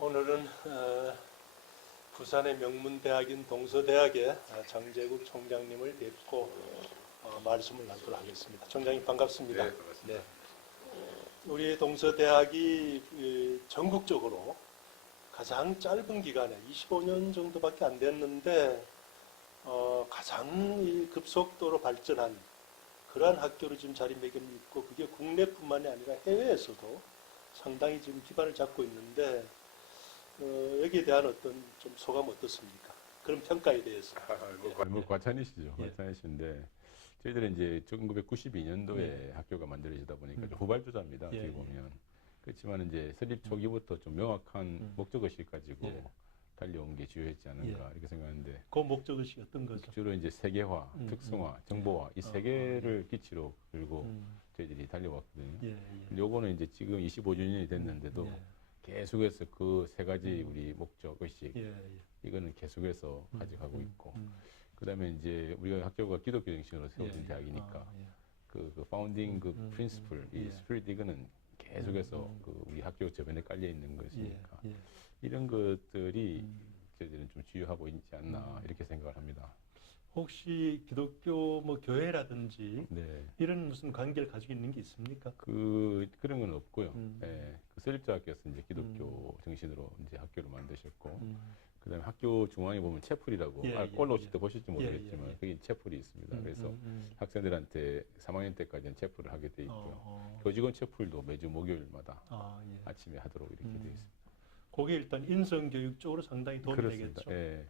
오늘은 부산의 명문대학인 동서대학의 장제국 총장님을 뵙고 말씀을 나누도록 하겠습니다. 총장님 반갑습니다. 네, 반갑습니다. 네. 우리 동서대학이 전국적으로 가장 짧은 기간에 25년 정도밖에 안 됐는데 가장 급속도로 발전한 그러한 학교로 지금 자리매김있고 그게 국내뿐만이 아니라 해외에서도 상당히 지금 기반을 잡고 있는데 여기에 대한 어떤 좀 소감 어떻습니까? 그런 평가에 대해서. 과찬이시죠. 예. 과찬이신데 저희들은 이제 1992년도에 학교가 만들어지다 보니까 좀 후발주자입니다. 예, 어떻게 보면. 그렇지만 이제 설립 초기부터 좀 명확한 목적의식 가지고 달려온 게 주요했지 않은가 이렇게 생각하는데 그 목적의식이 어떤 거죠? 주로 이제 세계화, 특성화, 정보화 이 세 개를 기치로 들고 저희들이 달려왔거든요. 요거는 이제 지금 25주년이 됐는데도 계속해서 그 세 가지 우리 목적의식 이거는 계속해서 가져가고 있고 그다음에 이제 우리가 학교가 기독교 정신으로 세워진 대학이니까 그 파운딩 그 프린시플 이 스피릿 이거는 계속해서 그 우리 학교 저변에 깔려 있는 것이니까 이런 것들이 저희들은 좀 주요하고 있지 않나 이렇게 생각을 합니다. 혹시 기독교 뭐 교회라든지 네. 이런 무슨 관계를 가지고 있는 게 있습니까? 그런 건 없고요. 예, 그 설립자께서 이제 기독교 정신으로 이제 학교를 만드셨고, 그다음에 학교 중앙에 보면 채플이라고 올라오실 때 보실지 모르겠지만 거기 채플이 있습니다. 그래서 학생들한테 3학년 때까지는 채플을 하게 돼 있고요. 교직원 채플도 매주 목요일마다 아침에 하도록 이렇게 돼 있습니다. 그게 일단 인성 교육 쪽으로 상당히 도움이 그렇습니다. 되겠죠. 예.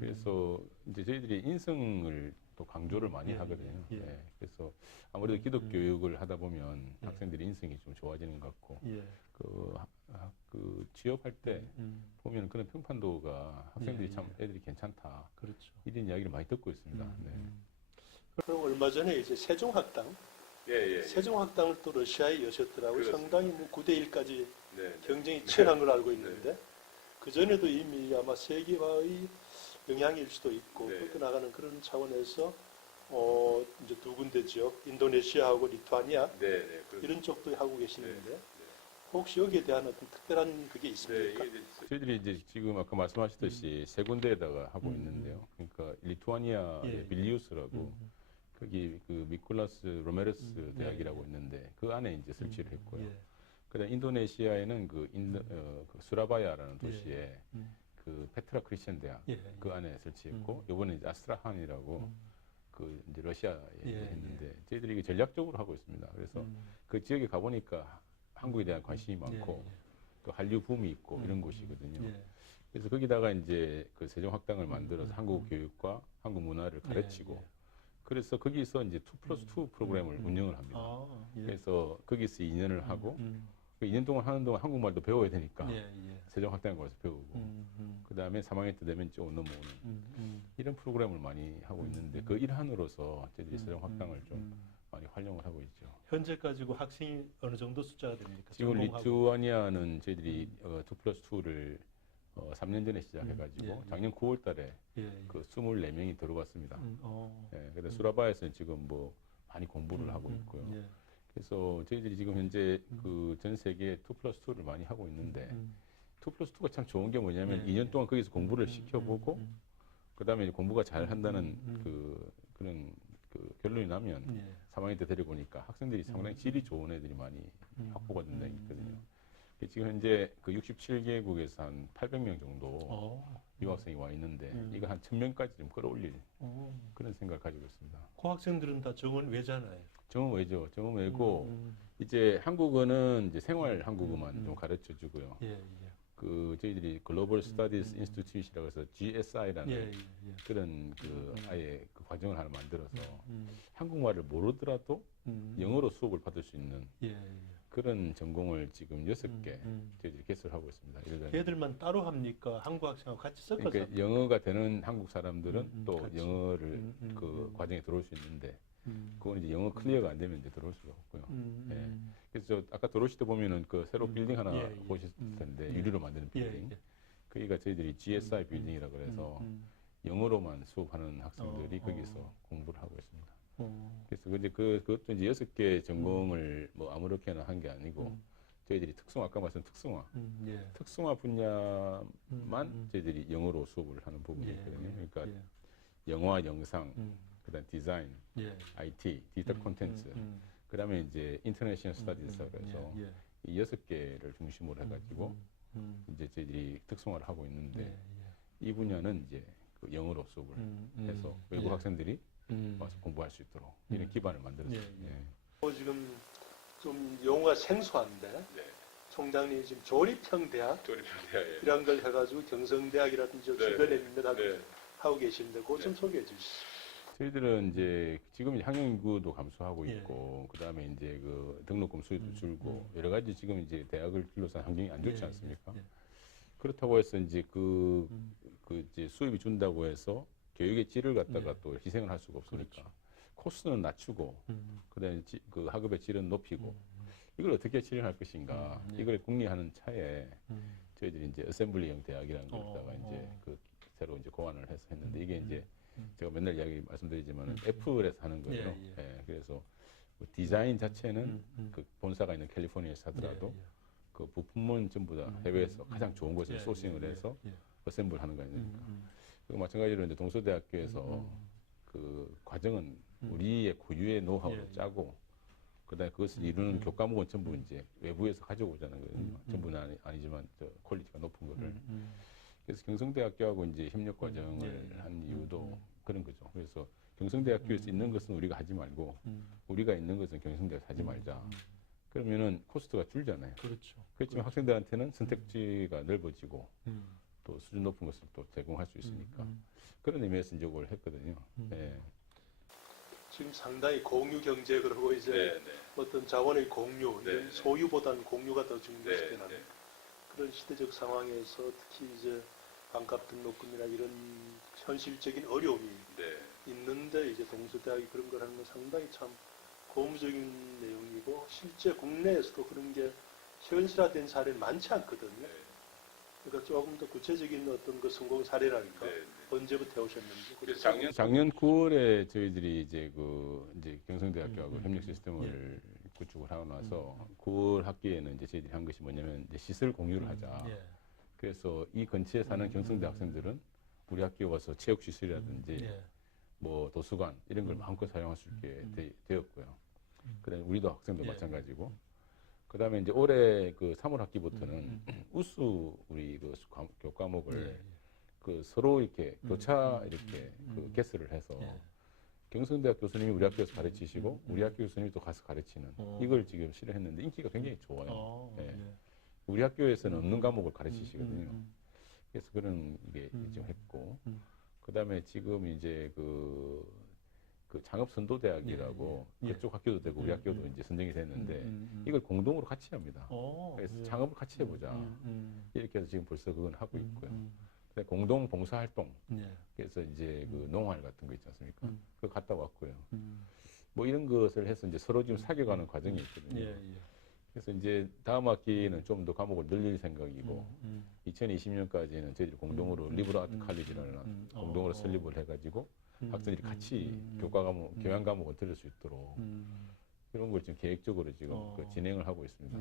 그래서 이제 저희들이 인성을 또 강조를 많이 하거든요. 예. 그래서 아무래도 기독 교육을 하다 보면 학생들이 인성이 좀 좋아지는 것 같고 그 취업할 때 보면 그런 평판도가 학생들이 참 애들이 괜찮다. 그렇죠. 이런 이야기를 많이 듣고 있습니다. 네. 그럼 얼마 전에 이제 세종학당, 세종학당을 또 러시아에 여셨더라고요. 상당히 뭐 9대1까지 경쟁이 치열한 걸 알고 있는데 그 전에도 이미 아마 세계화의 영향일 수도 있고 그렇게 나가는 그런 차원에서 이제 두 군데 지역 인도네시아하고 리투아니아 이런 쪽도 하고 계시는데 혹시 여기에 대한 어떤 특별한 그게 있습니까? 저희들이 이제 지금 아까 말씀하셨듯이 세 군데에다가 하고 있는데요. 그러니까 리투아니아의 빌리우스라고 거기 그 미콜라스 로메르스 대학이라고 있는데 그 안에 이제 설치를 했고요. 그다음 인도네시아에는 그 수라바야라는 도시에 그 페트라 크리스천 대학 그 안에 설치했고 이번에 이제 아스트라한이라고 그 이제 러시아에 했는데 저희들이 이게 전략적으로 하고 있습니다. 그래서 그 지역에 가보니까 한국에 대한 관심이 많고 또 한류 붐이 있고 이런 곳이거든요. 그래서 거기다가 이제 그 세종학당을 만들어서 한국 교육과 한국 문화를 가르치고 그래서 거기서 이제 2+2 프로그램을 운영을 합니다. 그래서 거기서 2년을 하고 그 2년 동안 하는 동안 한국말도 배워야 되니까 세종학당에 가서 배우고 그 다음에 3학년 때 되면 쭉 넘어오는 이런 프로그램을 많이 하고 있는데 그 일환으로서 저희들이 세종학당을 좀 많이 활용을 하고 있죠. 현재 가지고 학생이 어느 정도 숫자가 됩니까? 지금 리투아니아는 저희들이 2+2를 3년 전에 시작해가지고 작년 9월 달에 그 24명이 들어왔습니다. 그래서 수라바에서는 지금 뭐 많이 공부를 하고 있고요. 그래서 저희들이 지금 현재 그 전 세계 2+2를 많이 하고 있는데 2+2가 참 좋은 게 뭐냐면 2년 동안 거기서 공부를 시켜보고 그 다음에 공부가 잘 한다는 그런 그 결론이 나면 3학년 때 데려오니까 학생들이 상당히 질이 좋은 애들이 많이 확보가 된다고 있거든요. 지금 현재 그 67개국에서 한 800명 정도 유학생이 와 있는데 이거 한 1000명까지 좀 끌어올릴 그런 생각을 가지고 있습니다. 그 학생들은 다 정원 외잖아요. 정원 외죠. 정원 외고 이제 한국어는 이제 생활 한국어만 좀 가르쳐 주고요. 그 저희들이 글로벌 스터디스 인스티튜트라고 해서 GSI라는 그런 그 아예 그 과정을 하나 만들어서 한국말을 모르더라도 영어로 수업을 받을 수 있는 그런 전공을 지금 6개 저희들이 개설하고 있습니다. 걔들만 따로 합니까? 한국 학생하고 같이 섞어서? 그러니까 영어가 되는 한국 사람들은 또 같이. 영어를 그 과정에 들어올 수 있는데 그건 이제 영어 클리어가 안 되면 이제 들어올 수가 없고요. 그래서 아까 들어오실 때 보면은 그 새로 빌딩 하나 보셨을 텐데 유리로 만드는 빌딩. 거기가 저희들이 GSI 빌딩이라고 그래서 영어로만 수업하는 학생들이 거기서 공부를 하고 있습니다. 그래서 이제 그것도 이제 6개 전공을 뭐 아무렇게나 한 게 아니고 저희들이 아까 말씀 특성화, 예. 특성화 분야만 저희들이 영어로 수업을 하는 부분이 있거든요. 그러니까 영화, 영상, 그다음 디자인, IT, 디지털 콘텐츠, 그다음에 이제 인터내셔널 스터디스라고 해서 이 6개를 중심으로 해가지고 이제 저희들이 특성화를 하고 있는데 이 분야는 이제 그 영어로 수업을 해서 외국 학생들이 와서 공부할 수 있도록 이런 기반을 만들었어요. 지금 좀 용어가 생소한데 총장님 지금 조립형 대학 이런 걸 해가지고 경성대학이라든지 주변에 있는 데 하고 계신데 그거 좀 소개해 주시죠. 저희들은 이제 지금 이제 학령 인구도 감소하고 있고 그다음에 이제 그 등록금 수요도 줄고 여러 가지 지금 이제 대학을 둘러싼 환경이 안 좋지 않습니까? 그렇다고 해서 이제 그 이제 수입이 준다고 해서 교육의 질을 갖다가 또 희생을 할 수가 없으니까 코스는 낮추고 그다음에 그 학업의 질은 높이고 이걸 어떻게 진행할 것인가 이걸 궁리하는 차에 저희들이 이제 어셈블리형 대학이라는 걸 갖다가 이제 그 새로 이제 고안을 해서 했는데 이게 이제 제가 맨날 이야기 말씀드리지만은 애플에서 하는 거예요. 그래서 그 디자인 자체는 그 본사가 있는 캘리포니아에서 하더라도 그 부품은 전부 다 해외에서 가장 좋은 곳에서 소싱을 해서 어셈블 하는 거 아닙니까? 그리고 마찬가지로 이제 동서대학교에서 그 과정은 우리의 고유의 노하우로 짜고 그다음에 그것을 이루는 교과목은 전부 이제 외부에서 가져오자는 거거든요. 전부는 아니지만 저 퀄리티가 높은 거를. 그래서 경성대학교하고 이제 협력 과정을 한 이유도 그런 거죠. 그래서 경성대학교에서 있는 것은 우리가 하지 말고 우리가 있는 것은 경성대에서 하지 말자. 그러면은 코스트가 줄잖아요. 그렇지만 학생들한테는 선택지가 넓어지고 또 수준 높은 것을 또 제공할 수 있으니까 그런 의미에서 이제 이걸 했거든요. 지금 상당히 공유 경제 그러고 이제 어떤 자원의 공유, 소유보다는 공유가 더 중요시되는 그런 시대적 상황에서 특히 이제 반값 등록금이나 이런 현실적인 어려움이 있는데 이제 동서대학이 그런 걸 하는 건 상당히 참 고무적인 내용이고 실제 국내에서도 그런 게 현실화된 사례는 많지 않거든요. 그러니까 조금 더 구체적인 어떤 그 성공 사례라니까 언제부터 해오셨는지. 작년 9월에 저희들이 이제 이제 경성대학교하고 협력 시스템을 구축을 하고 나서 9월 학기에는 이제 저희들이 한 것이 뭐냐면 이제 시설 공유를 하자. 그래서 이 근처에 사는 경성대 학생들은 우리 학교에 와서 체육 시설이라든지 뭐 도서관 이런 걸 마음껏 사용할 수 있게 되었고요. 그다음에 우리도 학생도 마찬가지고. 그다음에 이제 올해 그 3월 학기부터는 우수 우리 그 교과목을 그 서로 이렇게 교차 이렇게 그 개설을 해서 경성대학 교수님이 우리 학교에서 가르치시고 우리 학교 교수님이 또 가서 가르치는 이걸 지금 실행했는데 인기가 굉장히 좋아요. 우리 학교에서는 없는 과목을 가르치시거든요. 그래서 그런 게 지금 했고 그다음에 지금 이제 그 창업선도대학이라고 그쪽 학교도 되고 우리 학교도 이제 선정이 됐는데 이걸 공동으로 같이 합니다. 그래서 창업을 같이 해보자. 이렇게 해서 지금 벌써 그건 하고 있고요. 공동 봉사활동. 그래서 이제 그 농활 같은 거 있지 않습니까? 그거 갔다 왔고요. 뭐 이런 것을 해서 이제 서로 지금 사귀어가는 과정이 있거든요. 그래서 이제 다음 학기는 좀 더 과목을 늘릴 생각이고 2020년까지는 저희들이 공동으로 리버럴 아트 칼리지라는 공동으로 설립을 해가지고 학생들이 같이 교양 과목을 들을 수 있도록 이런 걸 지금 계획적으로 지금 그 진행을 하고 있습니다.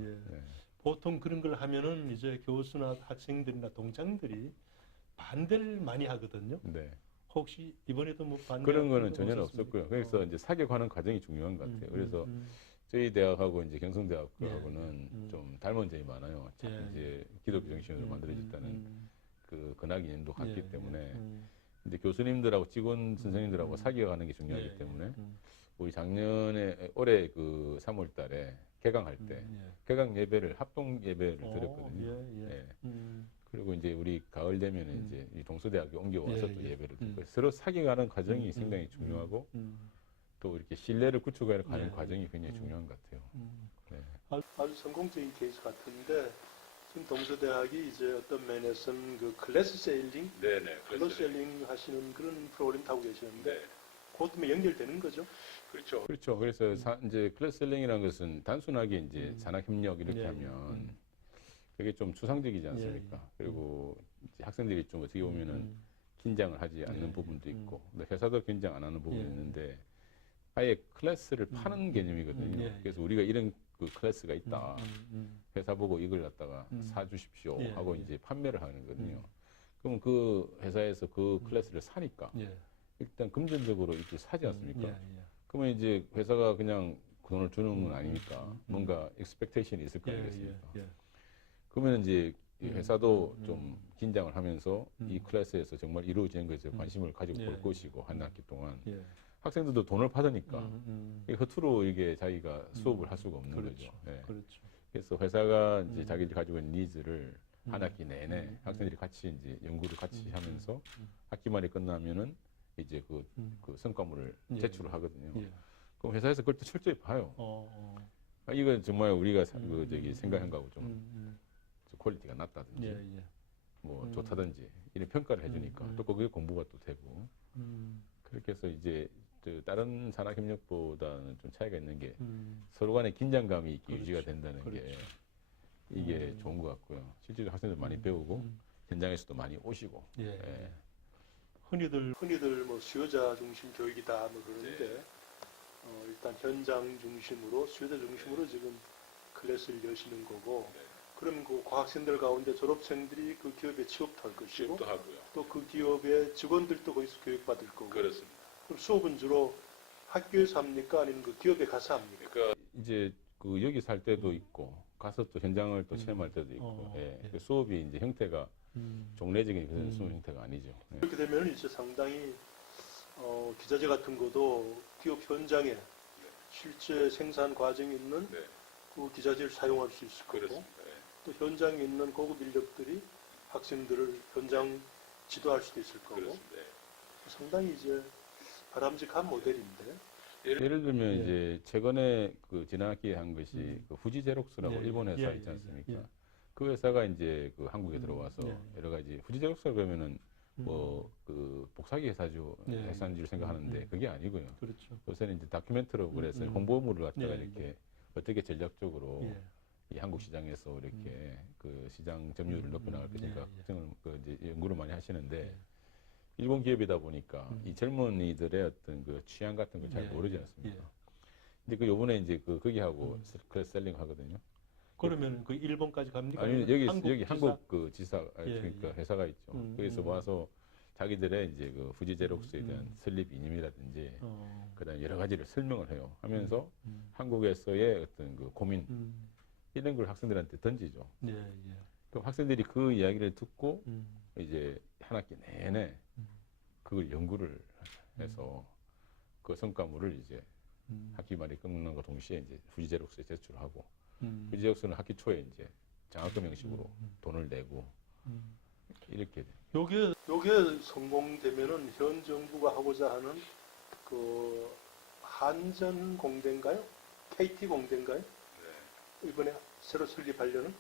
보통 그런 걸 하면은 이제 교수나 학생들이나 동창들이 반대를 많이 하거든요. 혹시 이번에도 뭐 반대 그런 거는 전혀 없었고요. 그래서 이제 사격하는 과정이 중요한 것 같아요. 그래서 저희 대학하고 이제 경성대학하고는 좀 닮은 점이 많아요. 이제 기독교 정신으로 만들어졌다는 그 근학 이념도 같기 때문에 이제 교수님들하고 직원 선생님들하고 사귀어가는 게 중요하기 때문에 우리 작년에 올해 그 3월달에 개강할 때 개강 예배를 합동 예배를 드렸거든요. 그리고 이제 우리 가을 되면은 이제 이 동서대학교 옮겨와서 또 예배를 드리고 서로 사귀어가는 과정이 상당히 중요하고 또 이렇게 신뢰를 구축해 가는 과정이 굉장히 중요한 것 같아요. 아주 성공적인 케이스 같은데 지금 동서대학이 이제 어떤 면에서는 그 클래스 세일링, 클래스 세일링 하시는 그런 프로그램 타고 계시는데 그것도 연결되는 거죠? 그렇죠. 그래서 이제 클래스 셀링이라는 것은 단순하게 이제 산학협력 이렇게 하면 그게 좀 추상적이지 않습니까? 그리고 이제 학생들이 좀 어떻게 보면은 긴장을 하지 않는 부분도 있고, 회사도 긴장 안 하는 부분이 있는데 아예 클래스를 파는 개념이거든요. 그래서 우리가 이런 그 클래스가 있다. 회사 보고 이걸 갖다가 사주십시오 예, 하고 예. 이제 판매를 하는 거거든요. 그럼 그 회사에서 그 클래스를 사니까 예. 일단 금전적으로 이렇게 사지 않습니까? 예, 예. 그러면 이제 회사가 그냥 돈을 주는 건 아니니까 뭔가 expectation이 있을 거 예, 아니겠습니까? 예, 예. 그러면 이제 이 회사도 좀 긴장을 하면서 이 클래스에서 정말 이루어지는 것에 관심을 가지고 예, 볼 것이고 한 학기 동안 예. 학생들도 돈을 받으니까 이게 허투루 이게 자기가 수업을 할 수가 없는 그렇죠. 거죠. 예. 그렇죠. 그래서 회사가 이제 자기들이 가지고 있는 니즈를 한 학기 내내 학생들이 같이 이제 연구를 같이 하면서 학기 말이 끝나면은 이제 그 성과물을 예. 제출을 하거든요. 예. 그럼 회사에서 그걸 또 철저히 봐요. 아, 이건 정말 우리가 생각한 거하고 좀 퀄리티가 낮다든지 예, 예. 뭐 좋다든지 이런 평가를 해주니까 또 그게 공부가 또 되고 그렇게 해서 이제 저 다른 산학협력보다는 좀 차이가 있는 게 서로 간의 긴장감이 있게 그렇죠. 유지가 된다는 게 그렇죠. 이게 좋은 것 같고요. 실제로 학생들 많이 배우고 현장에서도 많이 오시고. 예. 예. 흔히들 뭐 수요자 중심 교육이다 뭐 그러는데 일단 현장 중심으로 수요자 중심으로 지금 클래스를 여시는 거고 그러면 그 과학생들 가운데 졸업생들이 그 기업에 취업도 할 것이고 취업도 하고요. 또 그 기업의 직원들도 거기서 교육받을 거고 그렇습니다. 그럼 수업은 주로 학교에서 합니까 아니면 그 기업에 가서 합니까? 그러니까 이제 그 여기 살 때도 있고 가서 또 현장을 또 체험할 때도 있고. 예. 그 수업이 이제 형태가 종례적인 그런 수업 형태가 아니죠. 예. 그렇게 되면 이제 상당히 기자재 같은 것도 기업 현장에 실제 생산 과정에 있는 네, 그 기자재를 사용할 수 있을 거고 그렇습니다. 예. 또 현장에 있는 고급 인력들이 학생들을 현장 지도할 수도 있을 거고 그렇습니다. 예. 상당히 이제 바람직한 모델인데 예를 들면 예. 이제 최근에 그 지난 학기에 한 것이 그 후지 제록스라고 예, 일본 회사 예, 있지 예, 않습니까? 예. 그 회사가 이제 그 한국에 들어와서 예. 여러 가지 후지 제록스라 그러면은 뭐 그 복사기 회사주 예. 회사인 줄 생각하는데 그게 아니고요. 그렇죠. 요새는 이제 다큐멘터리로 그래서 홍보물을 갖다가 예, 이렇게 어떻게 전략적으로 예. 이 한국 시장에서 이렇게 그 시장 점유율을 높여 나갈 것인가 예, 예. 걱정을 그 이제 연구를 많이 하시는데 예. 일본 기업이다 보니까 이 젊은이들의 어떤 그 취향 같은 걸 잘 예, 모르지 예, 않습니까? 예. 근데 그 요번에 이제 그 거기하고 클래스 셀링 하거든요. 그러면 그 일본까지 갑니까? 아니 아니면 여기 지사? 한국 그 지사 예, 그러니까 예. 회사가 있죠. 거기서 와서 자기들의 이제 그 후지 제록스에 대한 설립 이념이라든지 그다음 여러 가지를 설명을 해요. 하면서 한국에서의 어떤 그 고민 이런 걸 학생들한테 던지죠. 예, 예. 그럼 학생들이 그 이야기를 듣고 이제 한 학기 내내 그걸 연구를 해서 그 성과물을 이제 학기 말이 끝난과 동시에 이제 후지 제록스에 제출하고 후지 제록스는 학기 초에 이제 장학금 형식으로 돈을 내고 이렇게 돼요. 요게 성공되면은 현 정부가 하고자 하는 그 한전 공대인가요? KT 공대인가요? 네, 이번에 새로 설립하려는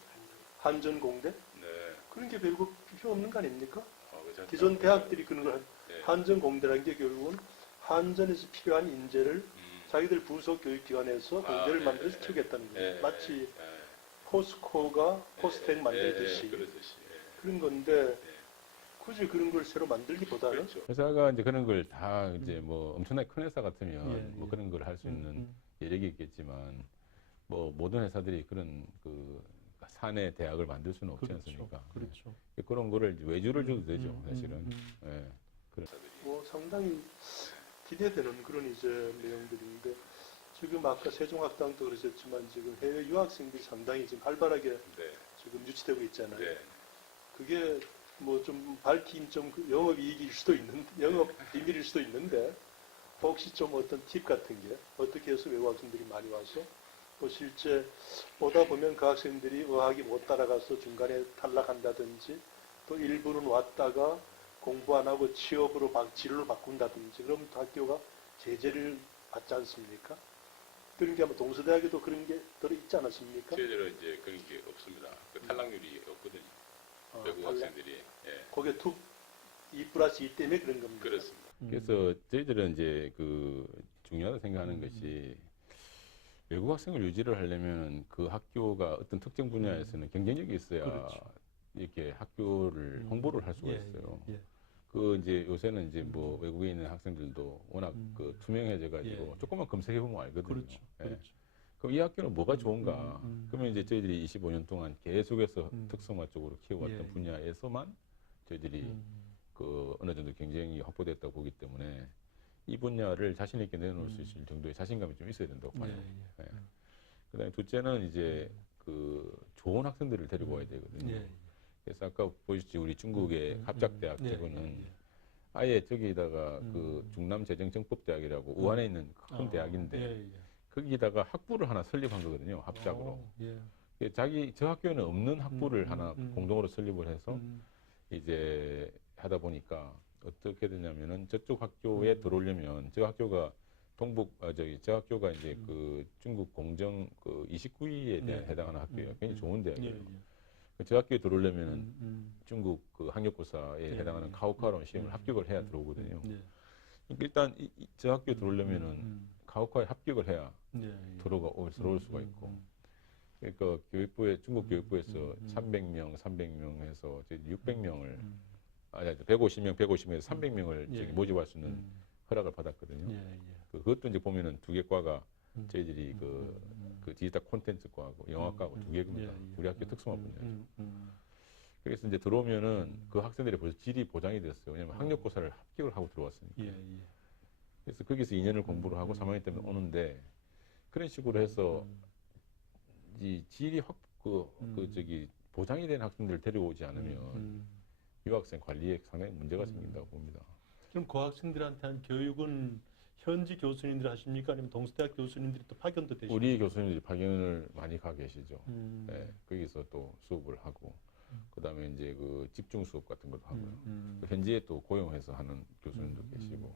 한전 공대? 네. 그런 게 별거 필요 없는 거 아닙니까? 그렇죠. 기존 대학들이 그런 걸 네. 한전 공대라는 게 결국은 한전에서 필요한 인재를 자기들 부속 교육기관에서 공대를 만들어서 키우겠다는 거예요. 마치 포스코가 포스텍 만들듯이 그렇듯이. 그런 건데 굳이 그런 걸 새로 만들기보다는 그렇죠. 회사가 이제 그런 걸 다 이제 뭐 엄청나게 큰 회사 같으면 예, 뭐 예. 그런 걸 할 수 있는 여력이 있겠지만 뭐 모든 회사들이 그런 그 사내 대학을 만들 수는 없지 않습니까? 그렇죠. 예. 그런 거를 이제 외주를 줘도 되죠, 사실은. 예. 뭐 상당히 기대되는 그런 이제 내용들인데 지금 아까 세종학당도 그러셨지만 지금 해외 유학생들이 상당히 지금 활발하게 네, 지금 유치되고 있잖아요. 네. 그게 뭐 좀 밝힘 좀 영업 이익일 수도 있는 영업 비밀일 수도 있는데 혹시 좀 어떤 팁 같은 게 어떻게 해서 외국 학생들이 많이 와서 또 실제 오다 보면 그 학생들이 의학이 못 따라가서 중간에 탈락한다든지 또 일부는 왔다가 공부 안 하고 취업으로 진로를 바꾼다든지 그러면 또 학교가 제재를 받지 않습니까? 그런 게 아마 동서대학에도 그런 게 들어있지 않았습니까? 저희들은 이제 그런 게 없습니다. 그 탈락률이 없거든요. 외국 학생들이. 예. 거기에 2+2 때문에 그런 겁니다. 그렇습니다. 그래서 저희들은 이제 그 중요하다 생각하는 것이 외국 학생을 유지를 하려면 그 학교가 어떤 특정 분야에서는 경쟁력이 있어야 그렇죠. 이렇게 학교를 홍보를 할 수가 예, 있어요. 예, 예. 그 이제 요새는 이제 뭐 외국에 있는 학생들도 워낙 그 투명해져 가지고 예. 조금만 검색해 보면 알거든요. 그렇죠. 예. 그렇죠. 그럼 이 학교는 뭐가 좋은가? 그러면 이제 저희들이 25년 동안 계속해서 특성화 쪽으로 키워왔던 예. 분야에서만 저희들이 그 어느 정도 경쟁이 확보됐다고 보기 때문에 이 분야를 자신 있게 내놓을 수 있을 정도의 자신감이 좀 있어야 된다고 봐요. 예. 그다음에 둘째는 이제 그 좋은 학생들을 데리고 와야 되거든요. 예. 그래서 아까 보셨지 우리 중국의 합작대학교는 아예 저기다가 그 중남재정정법대학이라고 우한에 있는 큰 대학인데 거기다가 학부를 하나 설립한 거거든요. 합작으로. 저 학교에는 없는 학부를 하나 공동으로 설립을 해서 이제 하다 보니까 어떻게 되냐면은 저쪽 학교에 들어오려면 저 학교가 저 학교가 이제 그 중국 공정 그 29위에 대한 해당하는 학교예요. 굉장히 좋은 대학이에요. 저 학교에 들어오려면은 중국 그 학력고사에 해당하는 카오카오라는 시험을 합격을 해야 들어오거든요. 그러니까 일단 저 학교에 들어오려면은 카오카오에 합격을 해야 들어올 수가 있고. 그러니까 중국 교육부에서 300명 해서 600명을 150명에서 300명을 모집할 수 있는 허락을 받았거든요. 그것도 이제 보면은 두 개 과가 저희들이 그 디지털 콘텐츠과하고 영화과하고 두 개입니다. 우리 학교 특성화 분야죠. 그래서 이제 들어오면은 그 학생들의 벌써 질이 보장이 됐어요. 왜냐면 학력고사를 합격을 하고 들어왔으니까. 그래서 거기서 2년을 공부를 하고 3학년 때문에 오는데 그런 식으로 해서 이 질이 보장이 된 학생들을 데려오지 않으면 유학생 관리에 상당히 문제가 생긴다고 봅니다. 그럼 그 학생들한테 한 교육은 현지 교수님들 하십니까? 아니면 동서대학 교수님들이 또 파견도 되십니까? 우리 교수님들이 파견을 많이 가 계시죠. 네, 거기서 또 수업을 하고, 그 다음에 이제 그 집중 수업 같은 것도 하고요. 현지에 또 고용해서 하는 교수님도 계시고,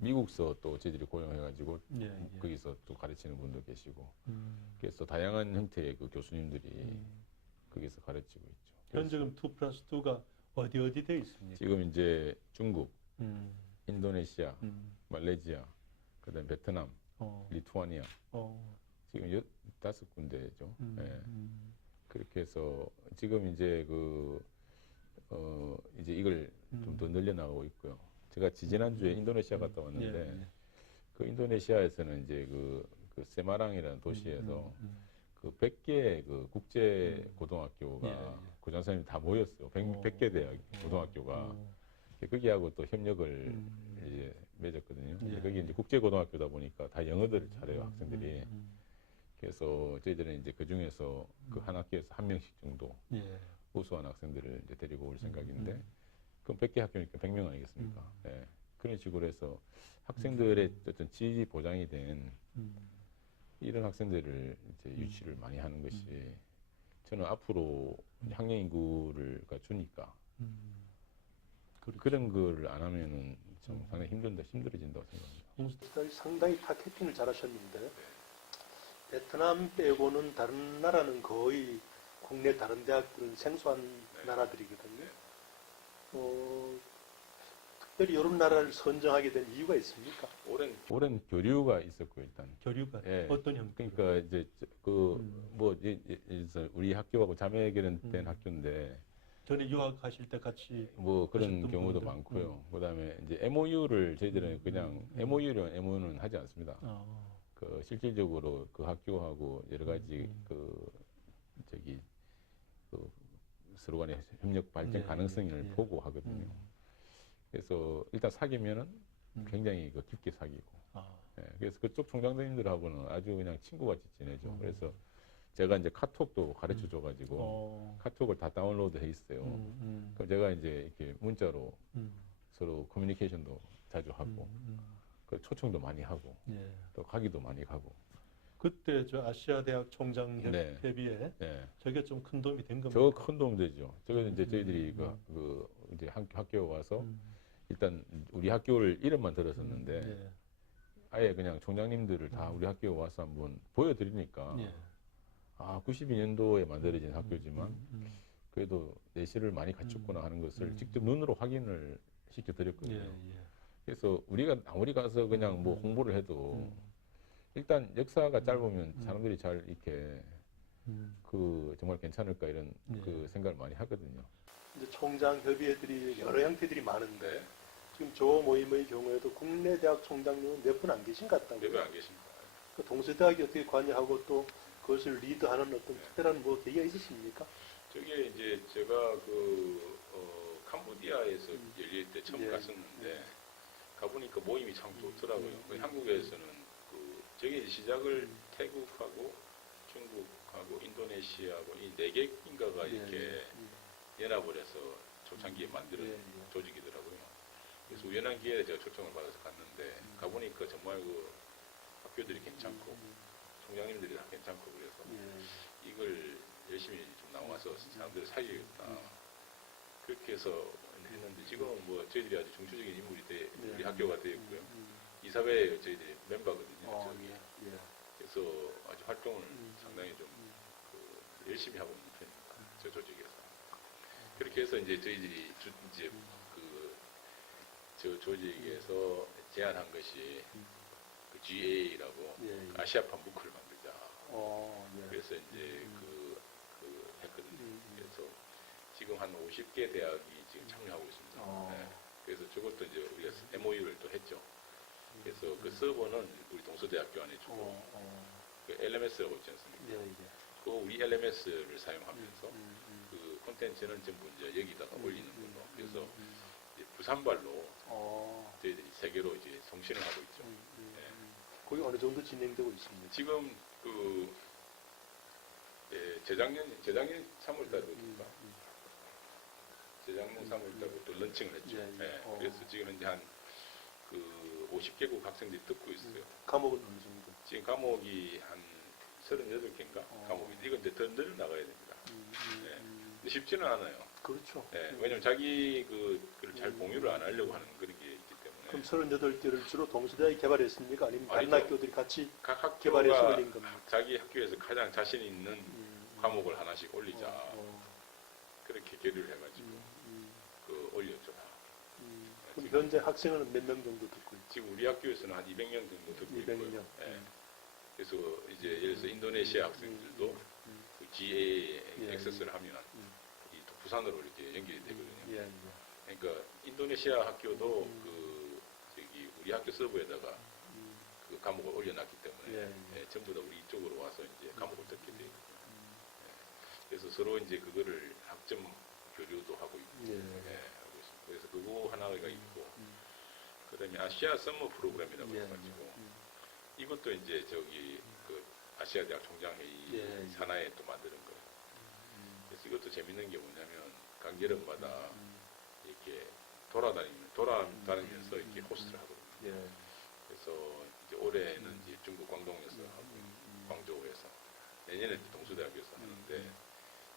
미국서 또 저희들이 고용해가지고 거기서 또 가르치는 분도 계시고, 그래서 다양한 형태의 그 교수님들이 거기서 가르치고 있죠. 현재 그럼 2+2가 어디 되어 있습니까? 지금 이제 중국, 인도네시아, 말레이시아, 그다음 베트남, 리투아니아 지금 5군데죠. 예. 그렇게 해서 지금 이제 이제 이걸 좀 더 늘려나가고 있고요. 제가 지난주에 인도네시아 갔다 왔는데 그 인도네시아에서는 이제 그 세마랑이라는 도시에서 그 100개 그 국제 고등학교가 고등학생이 다 모였어요. 100개 대학 고등학교가 거기하고 또 협력을 이제 맺었거든요. 거기 이제 국제 고등학교다 보니까 다 영어들을 잘해요 학생들이. 그래서 저희들은 이제 그 중에서 그 한 학교에서 한 명씩 정도 우수한 학생들을 이제 데리고 올 생각인데, 그럼 100개 학교니까 100명 아니겠습니까? 예. 그런 식으로 해서 학생들의 어떤 질이 보장이 된 이런 학생들을 이제 유치를 많이 하는 것이 저는 앞으로 학령 인구를 주니까 그런 걸 안 하면은 좀 상당히 힘들어진다고 생각합니다. 상당히 타겟팅을 잘하셨는데 베트남 빼고는 다른 나라는 거의 국내 다른 대학들은 생소한 나라들이거든요. 특별히 이런 나라를 선정하게 된 이유가 있습니까? 오랜 교류가 있었고요, 일단. 교류가 예. 어떤 형태? 그러니까 이제 우리 학교하고 자매 결연된 학교인데 전에 유학하실 때 같이 그런 하셨던 경우도 분들. 많고요. 그다음에 이제 MOU를 저희들은 그냥 MOU는 하지 않습니다. 그 실질적으로 그 학교하고 여러 가지 서로 간의 협력 발전 가능성을 보고 하거든요. 그래서 일단 사귀면은 굉장히 깊게 사귀고, 그래서 그쪽 총장님들하고는 아주 그냥 친구같이 지내죠. 그래서 제가 이제 카톡도 가르쳐 줘가지고 카톡을 다 다운로드 해 있어요. 그럼 제가 이제 이렇게 문자로 서로 커뮤니케이션도 자주 하고, 그 초청도 많이 하고, 또 가기도 많이 가고. 그때 저 아시아 대학 총장 협의회 저게 좀 큰 도움이 된 겁니까? 저 큰 도움 되죠. 저는 이제 저희들이 이제 학교 와서 일단 우리 학교를 이름만 들었었는데 아예 그냥 총장님들을 다 우리 학교에 와서 한번 보여드리니까 92년도에 만들어진 학교지만 그래도 내실을 많이 갖췄구나 하는 것을 직접 눈으로 확인을 시켜드렸거든요. 그래서 우리가 아무리 가서 그냥 홍보를 해도 일단 역사가 짧으면 사람들이 잘 이렇게 정말 괜찮을까 이런 그 생각을 많이 하거든요. 이제 총장 협의회들이 여러 형태들이 많은데 지금 저 모임의 경우에도 국내 대학 총장님은 몇 분 안 계신 것 같다고요? 몇 분 안 계십니다. 동서대학이 어떻게 관여하고 또 그것을 리드하는 어떤 특별한 뭐 계기가 있으십니까? 저게 이제 제가 캄보디아에서 열릴 때 처음 예. 갔었는데 가보니까 모임이 참 좋더라고요. 한국에서는 저게 시작을 태국하고 중국하고 인도네시아하고 이 네 개인가가 이렇게 연합을 해서 초창기에 만드는 조직이더라고요. 그래서 우연한 기회에 제가 초청을 받아서 갔는데 가보니까 정말 그 학교들이 괜찮고 총장님들이 다 괜찮고 그래서 이걸 열심히 좀 나와서 사람들을 살리겠다. 그렇게 해서 했는데 지금은 뭐 저희들이 아주 중추적인 인물이 우리 학교가 되었고요. 이사회에 저희들이 멤버거든요. 저기. 그래서 아주 활동을 상당히 좀 열심히 하고 있는 편입니다. 저 조직에서. 그렇게 해서 이제 저희들이 이제 저 조직에서 제안한 것이 그 GA라고 아시아판 부크를 만들자. 그래서 이제 했거든요. 그래서 지금 한 50개 대학이 지금 참여하고 있습니다. 네. 그래서 저것도 이제 우리가 MOU를 또 했죠. 그래서 그 서버는 우리 동서대학교 안에 주고 그 LMS라고 있지 않습니까? 그 우리 LMS를 사용하면서 그 콘텐츠는 전부 이제 여기다가 올리는 걸로. 그래서 이제 부산발로 저희들이 세계로 이제 송신을 하고 있죠. 네. 거기 어느 정도 진행되고 있습니다. 지금 재작년 3월달부터 재작년 3월달부터 런칭을 했죠. 네. 그래서 지금 현재 한 50개국 학생들이 듣고 있어요. 과목은 어느 정도? 지금 과목이 한 38개인가? 과목이 이건 이제 더 늘어나가야 됩니다. 네. 근데 쉽지는 않아요. 그렇죠. 네. 왜냐면 자기 그걸 잘 공유를 안 하려고 하는 그런 게 있기 때문에. 그럼 38개를 주로 동서대학이 개발했습니까? 아니면 다른 아니죠. 학교들이 같이 각 학교가 개발해서 올린 겁니까? 자기 학교에서 가장 자신 있는 과목을 하나씩 올리자. 그렇게 교류를 해가지고 올렸죠. 그럼 현재 학생은 몇 명 정도 듣고 있죠? 지금 우리 학교에서는 한 200명 정도 듣고 200명. 있고요. 네. 그래서 이제 예를 들어서 인도네시아 학생들도 그 GA 액세스를 하면 이 부산으로 이렇게 연결이 되거든요. 그러니까 인도네시아 학교도 우리 학교 서버에다가 그 과목을 올려놨기 때문에 전부 다 우리 이쪽으로 와서 이제 과목을 듣게 되거든요. 그래서 서로 이제 그거를 학점 교류도 하고 있고, 하고 있습니다. 그래서 그거 하나가 있고, 그다음에 아시아 썸머 프로그램이라고 해가지고 이것도 이제 그 아시아 대학 총장회의 산하에 또 만드는 거예요. 그래서 이것도 재밌는 게 뭐냐면 각 여름마다 이렇게 돌아다니면서 이렇게 호스트를 하거든요. 그래서 이제 올해는 이제 중국 광동에서 하고 광저우에서 내년에 동수대학에서 하는데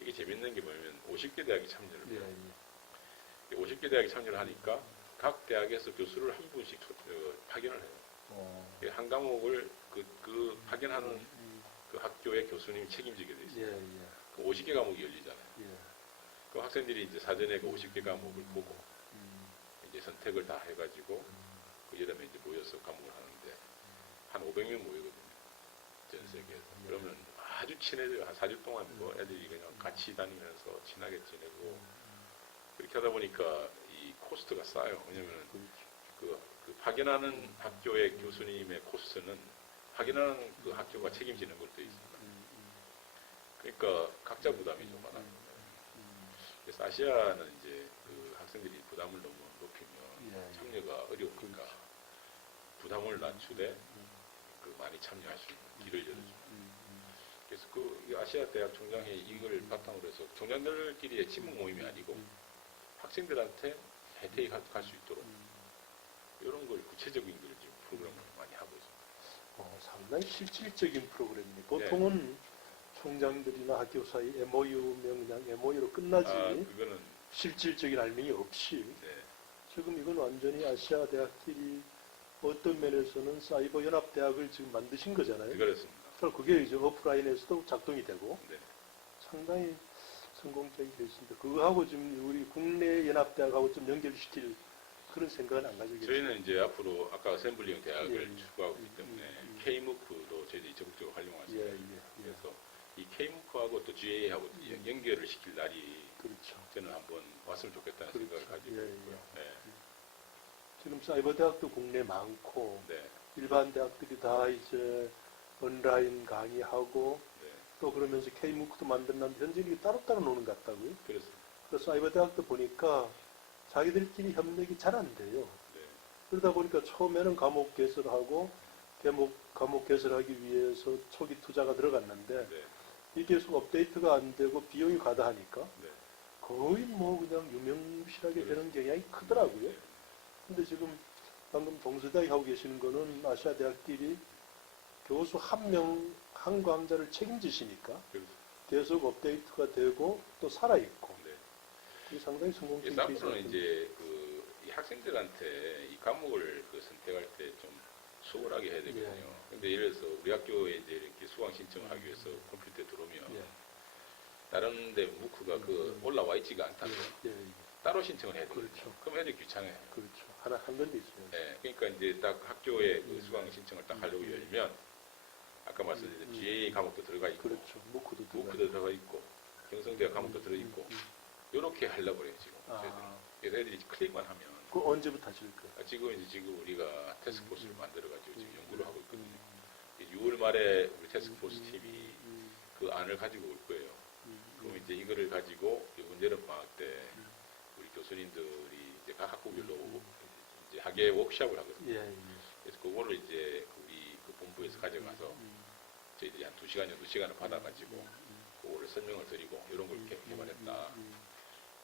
이게 재밌는 게 뭐냐면 50개 대학이 참여를 해요. 50개 대학이 참여를 하니까 각 대학에서 교수를 한 분씩 파견을 해요. 한 과목을 그 파견하는 그 학교의 교수님이 책임지게 돼 있어요. 그 50개 과목이 열리잖아요. 그 학생들이 이제 사전에 그 50개 과목을 보고 이제 선택을 다 해가지고 그 여름에 이제 모여서 과목을 하는데 한 500명 모이거든요. 전 세계에서. 그러면 아주 친해져요. 한 4주 동안 뭐 애들이 그냥 같이 다니면서 친하게 지내고 그렇게 하다 보니까 이 코스트가 싸요. 왜냐면 그 파견하는 학교의 교수님의 코스트는 파견하는 그 학교가 책임지는 것도 있습니다. 그러니까 각자 부담이 좀 많아요. 그래서 아시아는 이제 그 학생들이 부담을 너무 높이면 참여가 어려우니까 부담을 낮추되 많이 참여할 수 있는 길을 열어줍니다. 그래서 그 아시아 대학 총장회의 이걸 바탕으로 해서 총장들끼리의 친목 모임이 아니고 학생들한테 혜택이 갈 수 있도록 이런 걸 구체적인 걸 지금 프로그램을 많이 하고 있습니다. 상당히 실질적인 프로그램이네요. 보통은 총장들이나 학교 사이 MOU면 그냥 MOU로 끝나지 그거는 실질적인 알맹이 없이 지금 이건 완전히 아시아 대학끼리 어떤 면에서는 사이버 연합대학을 지금 만드신 거잖아요. 그렇습니다. 그래서 그게 이제 오프라인에서도 작동이 되고 상당히 성공적이 되어 있습니다. 그거하고 지금 우리 국내 연합대학하고 좀 연결시킬 그런 생각은 안 가지고 계십니까? 저희는 이제 앞으로 아까 어셈블링 대학을 추구하고 있기 때문에 K무크도 저희들이 적극적으로 활용할 수 있어요. 그래서 이 K무크하고 또 GA하고 연결을 시킬 날이 저는 한번 왔으면 좋겠다는 생각을 가지고 있고요. 지금 사이버 대학도 국내 많고 일반 대학들이 다 이제 온라인 강의하고 네. 또 그러면서 K무크도 만들었는데 현재 이게 따로따로 노는 것 같다고요. 그래서 그래서 사이버 대학도 보니까 자기들끼리 협력이 잘 안 돼요. 네. 그러다 보니까 처음에는 과목 개설하고 과목 개설하기 위해서 초기 투자가 들어갔는데 네. 이게 계속 업데이트가 안 되고 비용이 과다하니까 네. 거의 뭐 그냥 유명무실하게 그렇죠. 되는 경향이 크더라고요. 네. 근데 지금 방금 동서대학에 하고 계시는 거는 아시아 대학끼리 교수 한 명, 한 강좌를 책임지시니까 그래서 계속 업데이트가 되고 또 살아있고 네. 이게 상당히 성공적인 앞으로는 케이스거든요. 이제 이 학생들한테 이 과목을 선택할 때 좀 수월하게 해야 되거든요. 예. 근데 예를 들어서 우리 학교에 이제 이렇게 수강 신청을 하기 위해서 컴퓨터에 들어오면 예. 다른 데 무크가 올라와 있지가 않다고 예. 예. 따로 신청을 해야 되거든요. 그렇죠. 그럼 애들이 귀찮아요. 그렇죠. 하나 한 건데 있어요. 네, 그러니까 이제 딱 학교에 그 수강 신청을 딱 하려고 열면 아까 말씀드린 GA 과목도 들어가 있고 그렇죠. 무크도 무크도 들어가 있고 경성대학 과목도 들어 있고 이렇게 하려고 그래요 지금. 아, 그래서 애들이 클릭만 하면 그 언제부터 하실 거예요? 지금 우리가 태스크포스를 만들어가지고 지금 연구를 하고 있거든요. 6월 말에 우리 태스크포스 팀이 그 안을 가지고 올 거예요. 그럼 이제 이거를 가지고 이번 여름 방학 때 우리 교수님들이 이제 각 학부별로 이제 학예 워크숍을 하거든요. 예. 예. 그래서 그거를 이제 우리 그 본부에서 가져가서 저희들이 한 2시간 정도 시간을 받아가지고 그거를 설명을 드리고 이런 걸 이렇게 개발했다.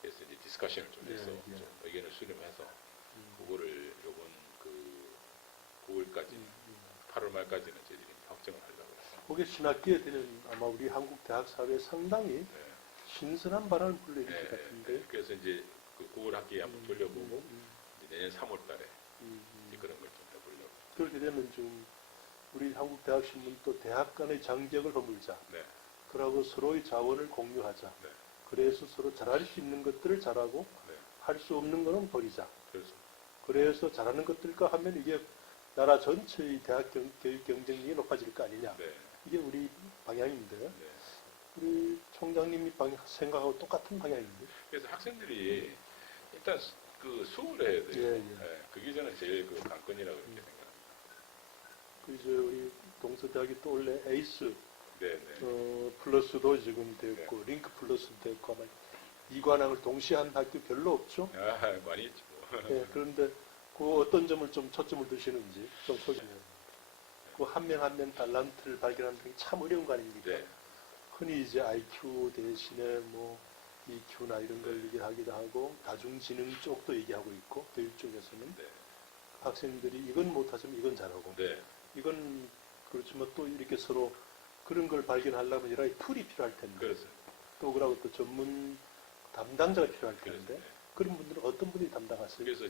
그래서 이제 디스커션을 좀 해서 예, 예. 좀 의견을 수렴해서 그거를 요번 그 9월까지 8월 말까지는 저희들이 확정을 하려고 해요. 그게 신학기에 되는 아마 우리 한국 대학 사회에 상당히 네. 신선한 바람을 불러일으킬 네, 것 같은데. 그래서 이제 그 9월 학기에 한번 돌려보고 이제 내년 3월 달에 음. 이제 그런 걸 좀 해보려고. 그렇게 되면 좀 우리 한국 대학 신문 또 대학 간의 장벽을 허물자. 네. 그러고 서로의 자원을 공유하자. 네. 그래서 서로 잘할 수 있는 것들을 잘하고 네. 할 수 없는 거는 버리자. 그래서 그래서 잘하는 것들과 하면 이게 나라 전체의 대학 교육 경쟁력이 높아질 거 아니냐. 네. 이게 우리 방향인데 네. 우리 총장님이 생각하고 똑같은 방향인데. 그래서 학생들이 일단 그 수업을 해야 돼요. 예, 예. 네, 그게 저는 제일 그 관건이라고 이렇게 생각합니다. 그 이제 우리 동서대학이 또 원래 에이스 네, 네. 플러스도 지금 됐고 링크 플러스도 됐고 아마 이관왕을 동시에 한 학교 별로 없죠. 아, 많이 있죠. 네, 그런데 그 어떤 점을 좀 초점을 두시는지 좀 소개해. 그 한 명 한 명 달란트를 발견하는 게 참 어려운 거 아닙니까? 네. 흔히 이제 IQ 대신에 뭐 EQ나 이런 걸 얘기하기도 하고 다중지능 쪽도 얘기하고 있고 교육 쪽에서는 네. 학생들이 이건 못하시면 이건 잘하고 네. 이건 그렇지만 또 이렇게 서로 그런 걸 발견하려면 여러 가지 툴이 필요할 텐데 그렇습니다. 또 그러고 또 전문 담당자가 필요할 텐데 그렇습니다. 그런 분들은 어떤 분이 담당하세요? 그래서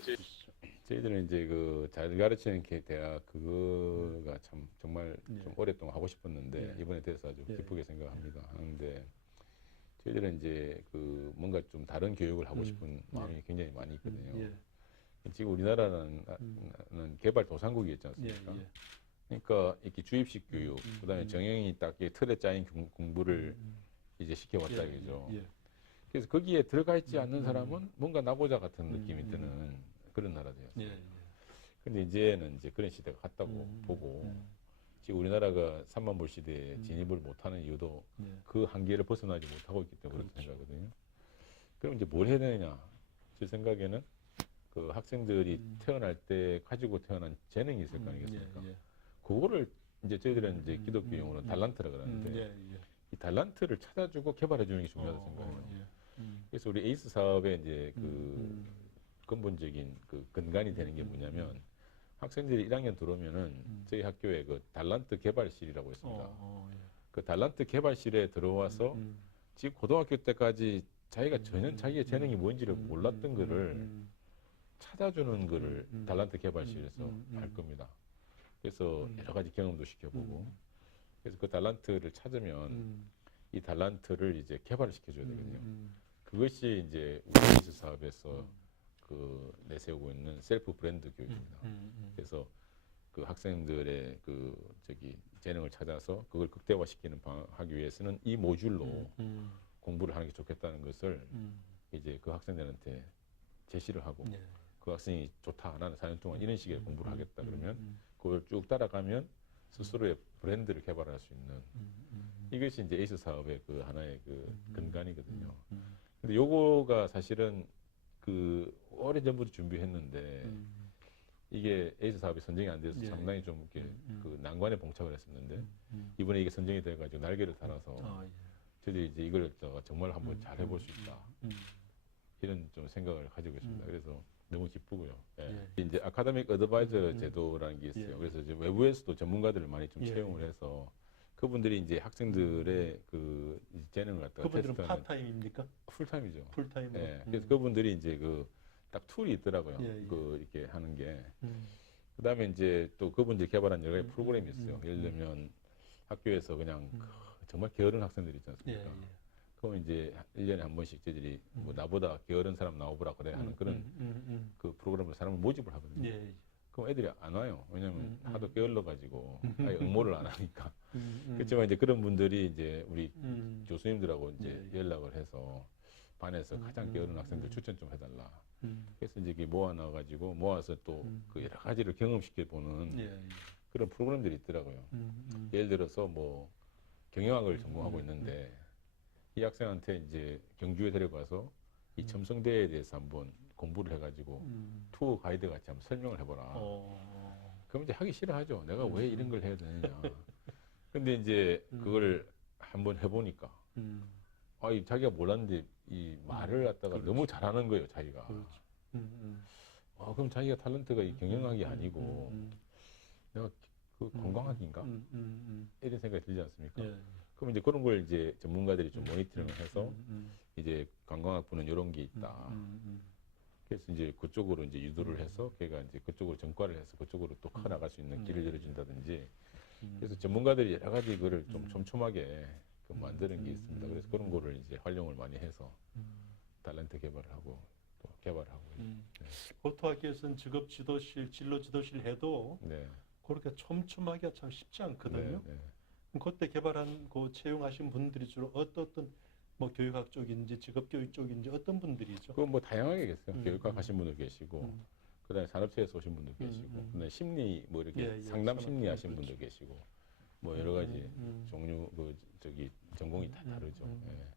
저희들은 이제 그 잘 가르치는 대학 그거가 참 정말 좀 오랫동안 하고 싶었는데 이번에 돼서 아주 기쁘게 생각합니다. 하는데 저희들은 이제 그 뭔가 좀 다른 교육을 하고 싶은 마음이 굉장히 많이 있거든요. 지금 우리나라는 개발도상국이었지 않습니까? 그러니까 이렇게 주입식 교육, 그다음에 정형이 딱 이 틀에 짜인 공부를 이제 시켜왔다 이거죠. 그래서 거기에 들어가 있지 않는 사람은 뭔가 나보자 같은 느낌이 드는 그런 나라들이었어요. 근데 이제는 이제 그런 시대가 갔다고 보고 지금 우리나라가 3만 불 시대에 진입을 못하는 이유도 그 한계를 벗어나지 못하고 있기 때문에 그렇게 생각하거든요. 그럼 이제 뭘 해야 되느냐? 제 생각에는 그 학생들이 태어날 때 가지고 태어난 재능이 있을 거 아니겠습니까? 그거를 이제 저희들은 이제 기독교 용어로 달란트라 그러는데 이 달란트를 찾아주고 개발해주는 게 중요하다고 생각해요. 그래서 우리 에이스 사업의 이제 그 근본적인 그 근간이 되는 게 뭐냐면 학생들이 1학년 들어오면은 저희 학교에 그 달란트 개발실이라고 있습니다. 그 달란트 개발실에 들어와서 지금 고등학교 때까지 자기가 전혀 자기의 재능이 뭔지를 몰랐던 거를 찾아주는 거를 달란트 개발실에서 할 겁니다. 그래서 여러 가지 경험도 시켜보고 그래서 그 달란트를 찾으면 이 달란트를 이제 개발을 시켜줘야 되거든요. 그것이 이제 우리 에이스 사업에서 그 내세우고 있는 셀프 브랜드 교육입니다. 그래서 그 학생들의 그 재능을 찾아서 그걸 극대화시키는 하기 위해서는 이 모듈로 공부를 하는 게 좋겠다는 것을 이제 그 학생들한테 제시를 하고 그 학생이 좋다 나는 4년 동안 이런 식의 공부를 하겠다 그러면 그걸 쭉 따라가면 스스로의 브랜드를 개발할 수 있는 이것이 이제 에이스 사업의 그 하나의 그 근간이거든요. 근데 요거가 사실은 그 오래 전부터 준비했는데 이게 에이스 사업이 선정이 안 돼서 예. 상당히 좀 이렇게 그 난관에 봉착을 했었는데 이번에 이게 선정이 돼가지고 날개를 달아서 저희들이 이제 이걸 정말 한번 잘 해볼 수 있다 이런 좀 생각을 가지고 있습니다. 그래서 너무 기쁘고요. 예. 이제 아카데믹 어드바이저 제도라는 게 있어요. 예. 그래서 이제 외부에서도 전문가들을 많이 좀 예. 채용을 해서 그분들이 이제 학생들의 그 재능을 갖다가 그분들은 테스트하는 파타임입니까? 풀타임이죠. 풀타임으로? 예. 그래서 그분들이 이제 그 딱 툴이 있더라고요. 예, 예. 그 이렇게 하는 게. 그다음에 이제 또 그분들이 개발한 여러 가지 프로그램이 있어요. 예를 들면 학교에서 그냥 정말 게으른 학생들 있지 예, 않습니까? 예. 그럼 이제 1년에 한 번씩 저희들이 뭐 나보다 게으른 사람 나오보라 그래 하는 그런 그 프로그램을 사람을 모집을 하거든요. 예, 예. 그럼 애들이 안 와요. 왜냐면 하도 게을러가지고 아예 응모를 안 하니까. 음. 그렇지만 이제 그런 분들이 이제 우리 교수님들하고 이제 예, 예. 연락을 해서 반에서 가장 게으른 학생들 추천 좀 해달라. 음. 그래서 이제 이게 모아놔가지고 모아서 또 그 여러 가지를 경험시켜 보는 예, 예. 그런 프로그램들이 있더라고요. 예를 들어서 뭐 경영학을 전공하고 있는데 이 학생한테 이제 경주에 데려가서 이 첨성대에 대해서 한번 공부를 해가지고 투어 가이드 같이 한번 설명을 해보라. 그럼 이제 하기 싫어하죠. 내가 왜 이런 걸 해야 되느냐. 근데 이제 그걸 한번 해보니까 이 자기가 몰랐는데 이 말을 갖다가 그렇지. 너무 잘하는 거예요, 자기가. 그렇지. 그럼 자기가 탤런트가 이 경영학이 아니고 내가 그 관광학인가? 이런 생각이 들지 않습니까? 예. 그럼 이제 그런 걸 이제 전문가들이 좀 모니터링을 해서 이제 관광학부는 이런 게 있다. 그래서 이제 그쪽으로 이제 유도를 해서 걔가 이제 그쪽으로 전과를 해서 그쪽으로 또 커나갈 수 있는 길을 열어준다든지. 그래서 전문가들이 여러 가지 그거를 좀 촘촘하게 그 만드는 게 있습니다. 그래서 그런 거를 이제 활용을 많이 해서 탤런트 개발을 하고 또 개발하고. 고토학교에서는 직업 지도실, 진로 지도실 해도 네. 그렇게 촘촘하기가 참 쉽지 않거든요. 네, 네. 그럼 그때 개발한 그 채용하신 분들이 주로 어떤 뭐 교육학 쪽인지 직업교육 쪽인지 어떤 분들이죠? 그건 뭐 다양하게 계세요. 교육학 하신 분도 계시고, 그다음에 산업체에서 오신 분도 계시고, 그다음에 심리 뭐 이렇게 예, 예, 상담 심리 산업, 하신 그렇죠. 분도 계시고, 뭐 여러 가지 종류 그 저기 전공이 다 다르죠. 예.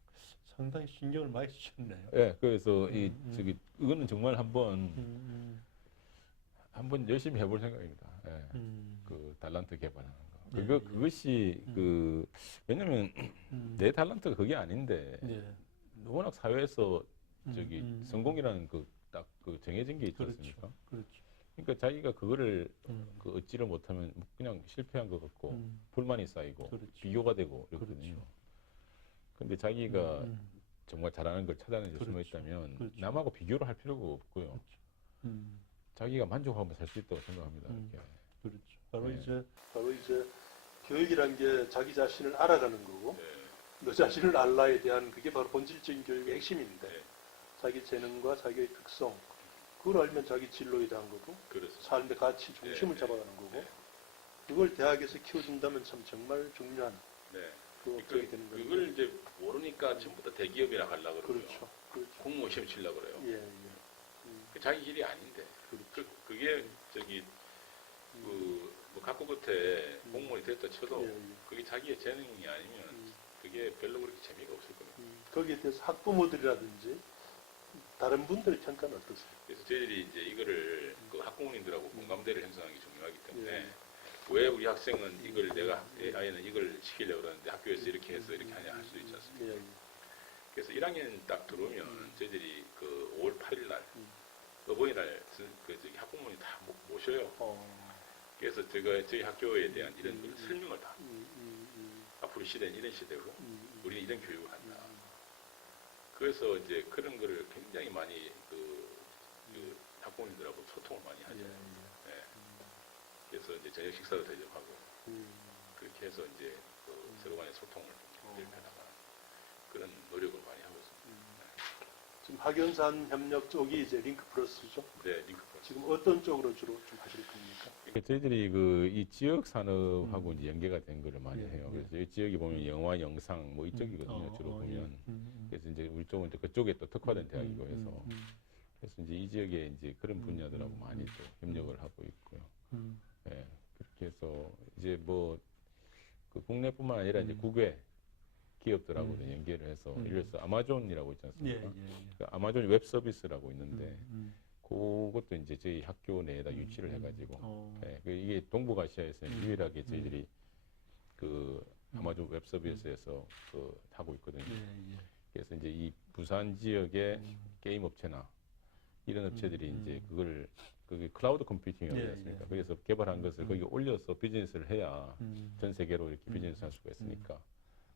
상당히 신경을 많이 쓰셨네요. 예, 그래서 이 저기 이거는 정말 한번 열심히 해볼 생각입니다. 예. 그 탤런트 개발하는 거. 예, 그것이 그 왜냐면 내 탤런트가 그게 아닌데 예. 워낙 사회에서 저기 성공이라는 그 딱 그 정해진 게 있지 그렇죠. 않습니까? 그렇죠. 그러니까 자기가 그거를 그 얻지를 못하면 그냥 실패한 것 같고 불만이 쌓이고 그렇죠. 비교가 되고 이렇거든요. 그렇죠. 근데 자기가 정말 잘하는 걸 찾아내서 숨어 그렇죠. 있다면 그렇죠. 남하고 비교를 할 필요가 없고요. 음, 자기가 만족하면 살 수 있다고 생각합니다. 이렇게. 그렇죠. 바로 네. 이제 교육이란 게 자기 자신을 알아가는 거고 네. 너 자신을 알라에 대한 그게 바로 본질적인 교육의 핵심인데 네. 자기 재능과 자기의 특성 그걸 알면 자기 진로에 대한 거고 그렇습니다. 삶의 가치 중심을 네. 잡아가는 거고 네. 그걸 대학에서 키워준다면 참 정말 중요한 네. 그 업적이 되는 거예요. 그걸 이제 모르니까 전부 다 대기업이나 가려고 그러고요. 그렇죠. 그렇죠. 공무원 시험 치려고 그래요. 예, 예. 그 자기 길이 아닌데. 그렇죠. 그게 저기 뭐 각고 끝에 공무원이 됐다 쳐도 예, 예. 그게 자기의 재능이 아니면 그게 별로 그렇게 재미가 없을 겁니다. 거기에 대해서 학부모들이라든지 다른 분들의 평가는 어떠세요? 그래서 저희들이 이제 이거를 그 학부모님들하고 공감대를 형성하는 게 중요하기 때문에 예. 왜 우리 학생은 이걸 내가 아이는 이걸 시키려고 그러는데 학교에서 이렇게 해서 이렇게 하냐 할 수 있지 않습니까? 예, 예. 그래서 1학년 딱 들어오면 저희들이 그 5월 8일 날 어버이날 그 저기 학부모님 다 모셔요. 그래서 저희 학교에 대한 이런 걸 설명을 다 앞으로 시대는 이런 시대고 우리는 이런 교육을 한다. 그래서 이제 그런 거를 굉장히 많이 그 학부모님들하고 소통을 많이 하죠. 예, 예. 네. 그래서 이제 저녁 식사도 대접하고 그렇게 해서 이제 그 서로 간의 소통을 넓혀나가는 그런 노력을 많이 하고 있습니다. 지금 학연산 협력 쪽이 이제 링크 플러스죠. 네, 링크 플러스. 지금 어떤 쪽으로 주로 좀 하실 겁니까? 저희들이 그 이 지역 산업하고 이제 연계가 된 거를 많이 예, 해요. 예. 그래서 이 지역이 보면 영화, 영상 뭐 이쪽이거든요. 주로 보면. 그래서 이제 우리 쪽은 이제 그쪽에 또 특화된 대학이고 해서 그래서 이제 이 지역에 이제 그런 분야들하고 많이 또 협력을 하고 있고요. 예, 그렇게 그래서 이제 뭐 그 국내뿐만 아니라 이제 국외 기업들하고도 연계를 해서 예를 들어서 아마존이라고 있지 않습니까? 그 아마존 웹 서비스라고 있는데 그것도 이제 저희 학교 내에다 유치를 해가지고 예, 그 이게 동북아시아에서는 유일하게 저희들이 그 아마존 웹 서비스에서 그 하고 있거든요. 그래서 이제 이 부산 지역의 게임 업체나 이런 업체들이 이제 그걸 그게 클라우드 컴퓨팅이라고 하지 않습니까? 그래서 개발한 것을 거기 올려서 비즈니스를 해야 전 세계로 이렇게 비즈니스 할 수가 있으니까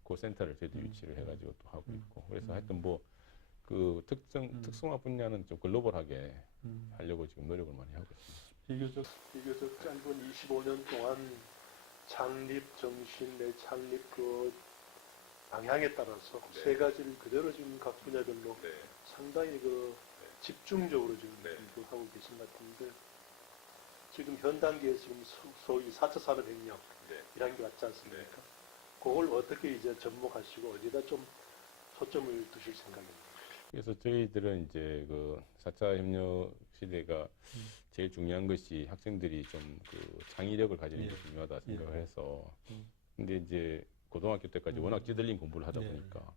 그 센터를 저희도 유치를 해가지고 또 하고 있고 그래서 하여튼 뭐 그 특성화 분야는 좀 글로벌하게 하려고 지금 노력을 많이 하고 있습니다. 비교적 짧은 25년 동안 창립 정신 내 창립 그 방향에 따라서 세 가지를 그대로 지금 각 분야별로 상당히 그 집중적으로 지금 하고 계신 것 같은데 지금 현 단계에 지금 소위 4차 산업혁명이라는 게 왔지 않습니까? 그걸 어떻게 이제 접목하시고 어디다 좀 초점을 두실 생각입니까? 그래서 저희들은 이제 그 4차 협력 시대가 제일 중요한 것이 학생들이 좀 그 창의력을 가지는 게 중요하다 생각을 해서 근데 이제 고등학교 때까지 워낙 찌들린 공부를 하다 보니까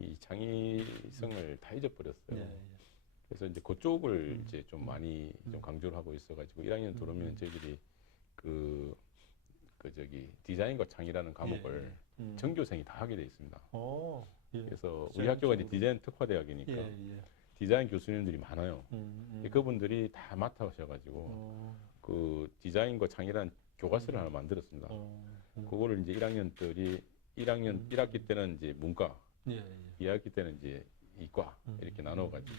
이 창의성을 다 잊어버렸어요. 그래서 이제 그쪽을 이제 좀 많이 좀 강조를 하고 있어가지고 1학년 들어오면 저희들이 그 저기 디자인과 창의라는 과목을 전교생이 다 하게 돼 있습니다. 그래서 우리 학교가 이제 디자인 특화대학이니까 디자인 교수님들이 많아요. 그분들이 다 맡아오셔가지고 그 디자인과 창의라는 교과서를 하나 만들었습니다. 그거를 이제 1학년들이 1학기 때는 이제 문과, 2학기 때는 이제 이과 이렇게 나눠가지고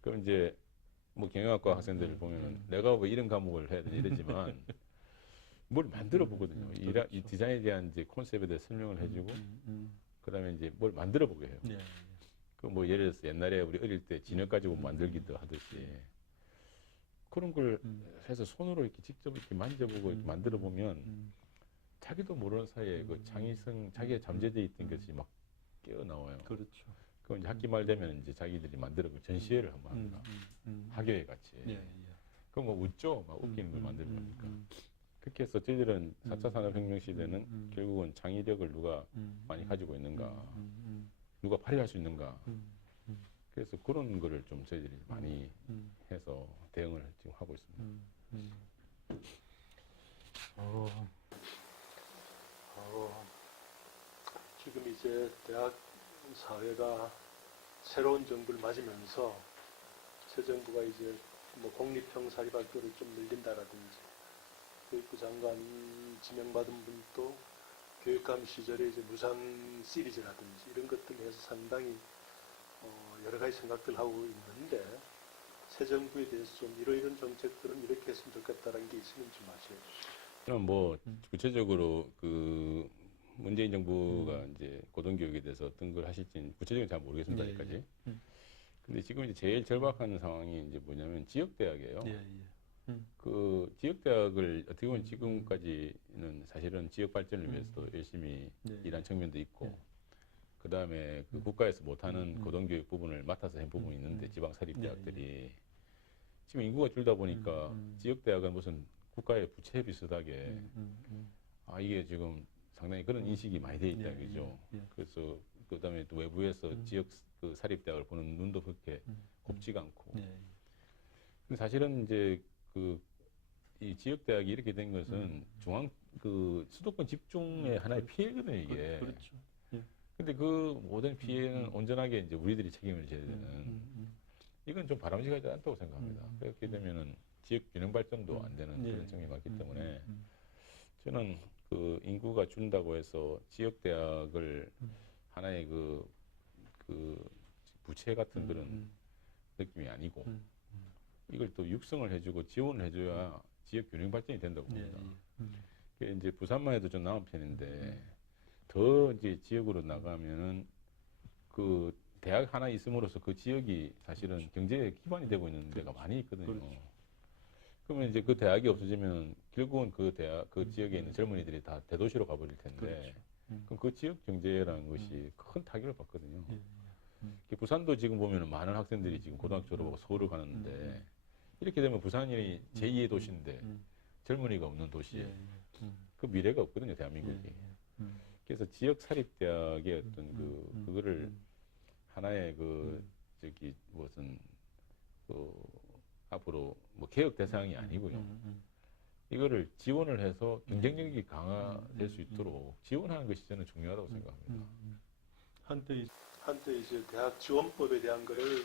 그럼 이제 뭐 경영학과 학생들을 보면은 내가 왜 이런 과목을 해야 되지 이러지만 뭘 만들어 보거든요. 이 디자인에 대한 이제 콘셉트에 대해 설명을 해주고 그다음에 이제 뭘 만들어 보게 해요. 그 뭐 예를 들어서 옛날에 우리 어릴 때 진흙 가지고 만들기도 하듯이 그런 걸 해서 손으로 이렇게 직접 이렇게 만져보고 이렇게 만들어 보면 자기도 모르는 사이에 그 창의성 자기가 잠재되어 있던 것이 막 깨어 나와요. 그렇죠. 그럼 이제 학기 말 되면 이제 자기들이 만들어 그 전시회를 한번 합니다. 학예회 같이. 그럼 뭐 웃죠? 막 웃기는 걸 만들고 하니까. 그렇게 해서 저희들은 4차 산업혁명 시대는 결국은 창의력을 누가 많이 가지고 있는가, 누가 발휘할 수 있는가. 그래서 그런 거를 좀 저희들이 많이 해서 대응을 지금 하고 있습니다. 지금 이제 대학 사회가 새로운 정부를 맞으면서 새 정부가 이제 뭐 공립형 사립학교를 좀 늘린다라든지 교육부 장관 지명받은 분도 교육감 시절에 이제 무상 시리즈라든지 이런 것들을 해서 상당히 여러 가지 생각들 하고 있는데 새 정부에 대해서 좀 이런 정책들은 이렇게 했으면 좋겠다라는 게 있으면 좀 아셔야 그럼 뭐 구체적으로 그 문재인 정부가 이제 고등교육에 대해서 어떤 걸 하실지는 구체적으로 잘 모르겠습니다. 아직까지. 근데 지금 이제 제일 절박한 상황이 이제 뭐냐면 지역대학이에요. 그 지역대학을 어떻게 보면 지금까지는 사실은 지역 발전을 위해서도 열심히 일한 측면도 있고, 그 다음에 그 국가에서 못하는 고등교육 부분을 맡아서 한 부분이 있는데 지방 사립대학들이 지금 인구가 줄다 보니까 지역대학은 무슨 국가의 부채 비슷하게 아 이게 지금 상당히 그런 인식이 많이 돼 있다 그죠. 그래서 그 다음에 또 외부에서 지역 그 사립대학을 보는 눈도 그렇게 곱지가 않고. 근데 사실은 이제 이 지역대학이 이렇게 된 것은 중앙 그 수도권 집중의 하나의 피해거든요 이게. 그렇죠. 근데 그 모든 피해는 온전하게 이제 우리들이 책임을 져야 되는. 이건 좀 바람직하지 않다고 생각합니다. 그렇게 되면은 지역 균형 발전도 안 되는 그런 측면이 많기 때문에 저는 그 인구가 준다고 해서 지역대학을 하나의 그 부채 같은 그런 느낌이 아니고 이걸 또 육성을 해주고 지원을 해줘야 지역 균형 발전이 된다고 봅니다. 이제 부산만 해도 좀 나은 편인데 더 이제 지역으로 나가면은 그 대학 하나 있음으로써 그 지역이 사실은 경제의 기반이 되고 있는 데가 많이 있거든요. 그러면 이제 그 대학이 없어지면 결국은 그 지역에 있는 젊은이들이 다 대도시로 가버릴 텐데 그럼 그 지역 경제라는 것이 큰 타격을 받거든요. 부산도 지금 보면 많은 학생들이 지금 고등학교 졸업하고 서울을 가는데 이렇게 되면 부산이 제2의 도시인데 젊은이가 없는 도시, 예. 그 미래가 없거든요, 대한민국이. 그래서 지역 사립 대학의 어떤 그거를 하나의 저기 무슨 앞으로 뭐 개혁 대상이 아니고요. 이거를 지원을 해서 경쟁력이 강화될 수 있도록 지원하는 것이 저는 중요하다고 생각합니다. 한때 이제 대학 지원법에 대한 거를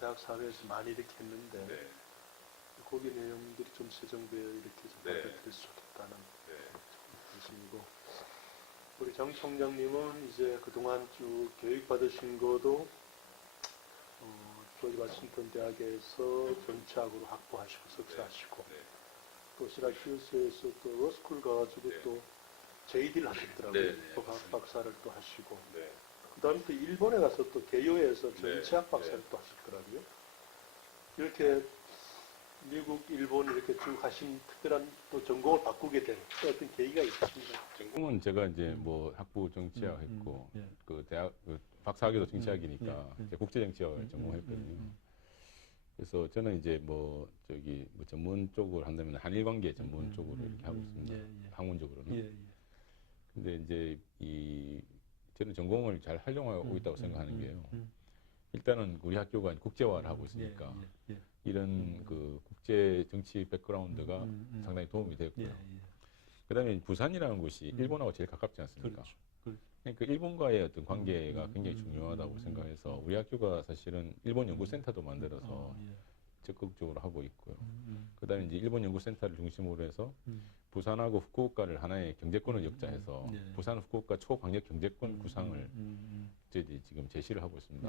대학 사회에서 많이 이렇게 했는데 네. 거기 내용들이 좀 새 정부에 이렇게 좀 네. 바뀌어질 수 있다는 네. 말씀이고, 우리 정 총장님은 이제 그동안 쭉 교육 받으신 거도 조지 워싱턴 대학에서 전체학으로 학부하시고 석사하시고, 네. 또 시라큐스에서 또 로스쿨 가가지고 네. 또 JD를 하셨더라고요. 네, 네, 또 맞습니다. 박사를 또 하시고, 네. 그 다음에 또 일본에 가서 또 개요에서 전체학 네, 박사를 네. 또 하셨더라고요. 이렇게 미국, 일본 이렇게 쭉 하신 특별한 또 전공을 바꾸게 된 어떤 계기가 있으십니까? 전공은 제가 이제 뭐 학부 정치학 했고, 예. 그 대학, 박사학위도 정치학이니까 이제 국제정치학을 전공했거든요. 그래서 저는 이제 뭐 전문 쪽으로 한다면 한일 관계 전문 쪽으로 이렇게 하고 있습니다. 학문적으로는. 근데 이제 저는 전공을 잘 활용하고 있다고 생각하는 게요. 일단은 우리 학교가 국제화를 하고 있으니까 이런 그 국제 정치 백그라운드가 상당히 도움이 됐고요. 그다음에 부산이라는 곳이 일본하고 제일 가깝지 않습니까? 그러니까 일본과의 어떤 관계가 굉장히 중요하다고 생각해서 우리 학교가 사실은 일본 연구센터도 만들어서 적극적으로 하고 있고요. 그다음에 이제 일본 연구센터를 중심으로 해서 부산하고 후쿠오카를 하나의 경제권을 역자해서 부산 후쿠오카 초강력 경제권 구상을 저희들이 지금 제시를 하고 있습니다.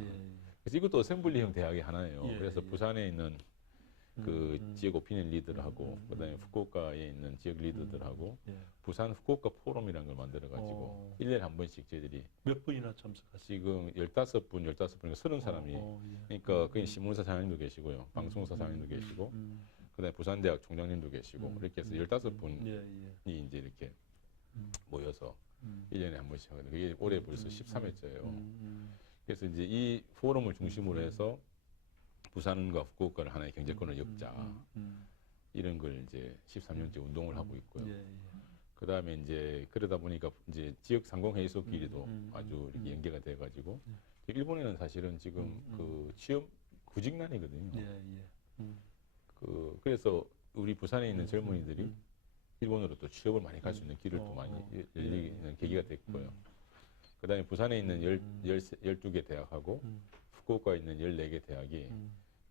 그래서 이것도 어셈블리형 대학의 하나예요. 그래서 부산에 있는 그 지역 오피니언 리더들하고 그다음에 후쿠오카에 있는 지역 리더들하고 부산 후쿠오카 포럼이라는 걸 만들어 가지고 1년에 한 번씩 저희들이 몇 분이나 참석하시죠? 지금 15분, 15분, 30사람이 그러니까 거기 신문사 사장님도 계시고요. 방송사 사장님도 계시고 그다음에 부산대학 총장님도 계시고 이렇게 해서 15분이 이제 이렇게 모여서 1년에 한 번씩 하거든요. 그게 올해 벌써 13회째예요. 그래서 이제 이 포럼을 중심으로 해서 부산과 후쿠오카를 하나의 경제권을 엮자 이런 걸 이제 13년째 운동을 하고 있고요. 그 다음에 이제 그러다 보니까 이제 지역 상공회의소끼리도 아주 이렇게 연계가 돼가지고 일본에는 사실은 지금 그 취업 구직난이거든요. 그래서 우리 부산에 있는 젊은이들이 일본으로 또 취업을 많이 갈 수 있는 길을 또 많이 열리는 계기가 됐고요. 그 다음에 부산에 있는 12개 대학하고 후쿠오카에 있는 14개 대학이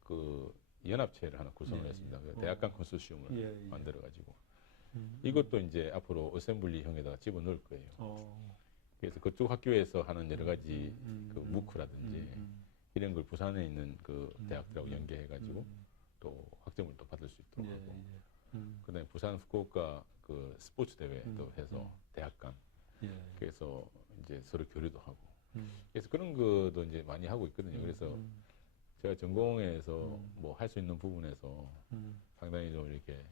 그 연합체를 하나 구성을 했습니다. 대학 간 컨소시엄을 만들어가지고 이것도 이제 앞으로 어셈블리형에다가 집어넣을 거예요. 그래서 그쪽 학교에서 하는 여러 가지 그 무크라든지 이런 걸 부산에 있는 그 대학들하고 연계해가지고 또 학점을 또 받을 수 있도록 하고 그다음에 부산 후쿠오카 그 스포츠 대회도 해서 대학 간 그래서 이제 서로 교류도 하고 그래서 그런 것도 이제 많이 하고 있거든요. 그래서 제가 전공에서 뭐 할 수 있는 부분에서 상당히 좀 이렇게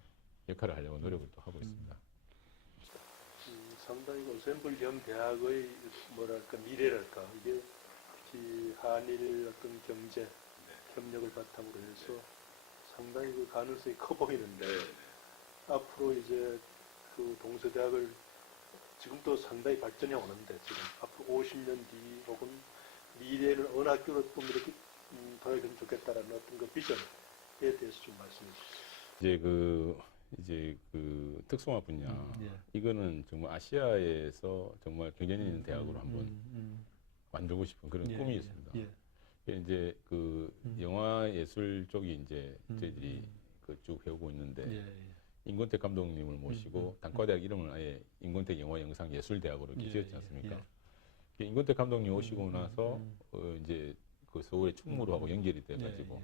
역할을 하려고 노력을 또 하고 있습니다. 상당히 어셈블리형 대학의 뭐랄까 미래랄까 이게 특히 한일 어떤 경제 협력을 바탕으로 해서 상당히 그 가능성이 커 보이는데 앞으로 이제 그 동서대학을 지금도 상당히 발전해 오는데 지금 앞으로 50년 뒤 혹은 미래는 어느 학교로 좀 이렇게 도약되면 좋겠다라는 어떤 그 비전에 대해서 좀 말씀해 주시죠. 이제 그 특성화 분야 이거는 정말 아시아에서 정말 경쟁력 있는 대학으로 한번 만들고 싶은 그런 꿈이 있습니다. 이제 그 영화 예술 쪽이 이제 저희들이 그 쭉 해오고 있는데 임권택 감독님을 모시고 단과대학 이름을 아예 임권택 영화 영상 예술대학으로 이렇게 지었지 않습니까? 임권택 감독님 오시고 나서 이제 그 서울의 충무로하고 연결이 돼가지고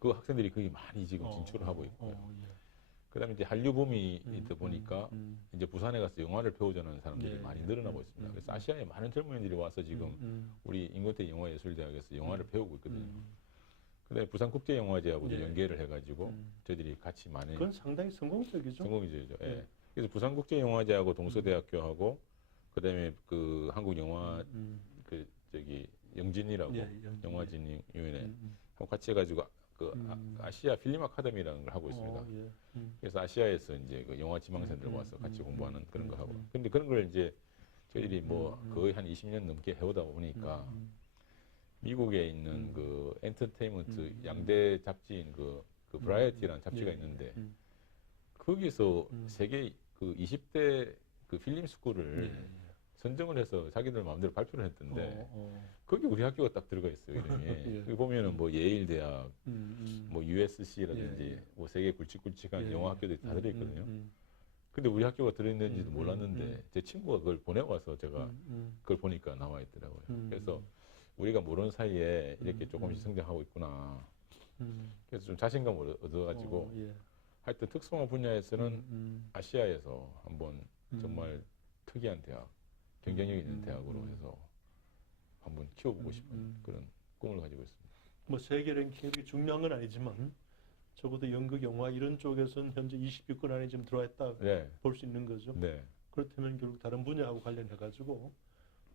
그 학생들이 거기 많이 지금 진출을 하고 있고요. 그다음에 이제 한류 붐이 있다 보니까 이제 부산에 가서 영화를 배우자는 사람들이 많이 늘어나고 있습니다. 그래서 아시아에 많은 젊은이들이 와서 지금 우리 임권택 영화예술대학에서 영화를 배우고 있거든요. 그다음에 부산국제영화제하고도 연계를 해가지고 저희들이 같이 많이 그건 상당히 성공적이죠. 성공이죠. 예. 그래서 부산국제영화제하고 동서대학교하고 그다음에 그 한국영화 그 저기 영진이라고 영화진위원회 하고 같이 해가지고 그 아시아 필름 아카데미라는 걸 하고 있습니다. 예. 그래서 아시아에서 이제 그 영화 지망생들 와서 같이 공부하는 그런 거 하고. 근데 그런 걸 이제 저희들이 뭐 거의 한 20년 넘게 해오다 보니까 미국에 있는 그 엔터테인먼트 양대 잡지인 그 브라이어티라는 잡지가 있는데 거기서 세계 그 20대 그 필름 스쿨을 선정을 해서 자기들 마음대로 발표를 했던데 거기 우리 학교가 딱 들어가 있어요, 이름이. 여기 보면은 뭐 예일 대학, 뭐 USC라든지 뭐 세계 굵직굵직한 영화 학교들이 다 들어있거든요. 근데 우리 학교가 들어있는지도 몰랐는데 제 친구가 그걸 보내와서 제가 그걸 보니까 나와 있더라고요. 그래서 우리가 모르는 사이에 이렇게 조금씩 성장하고 있구나. 그래서 좀 자신감을 얻어가지고 하여튼 특성화 분야에서는 아시아에서 한번 정말 특이한 대학, 경쟁력 있는 대학으로 해서 한번 키워보고 싶은 그런 꿈을 가지고 있습니다. 뭐 세계 랭킹이 중요한 건 아니지만 적어도 연극, 영화 이런 쪽에서는 현재 20위권 안에 지금 들어와 있다 볼 수 있는 거죠. 네. 그렇다면 결국 다른 분야하고 관련해 가지고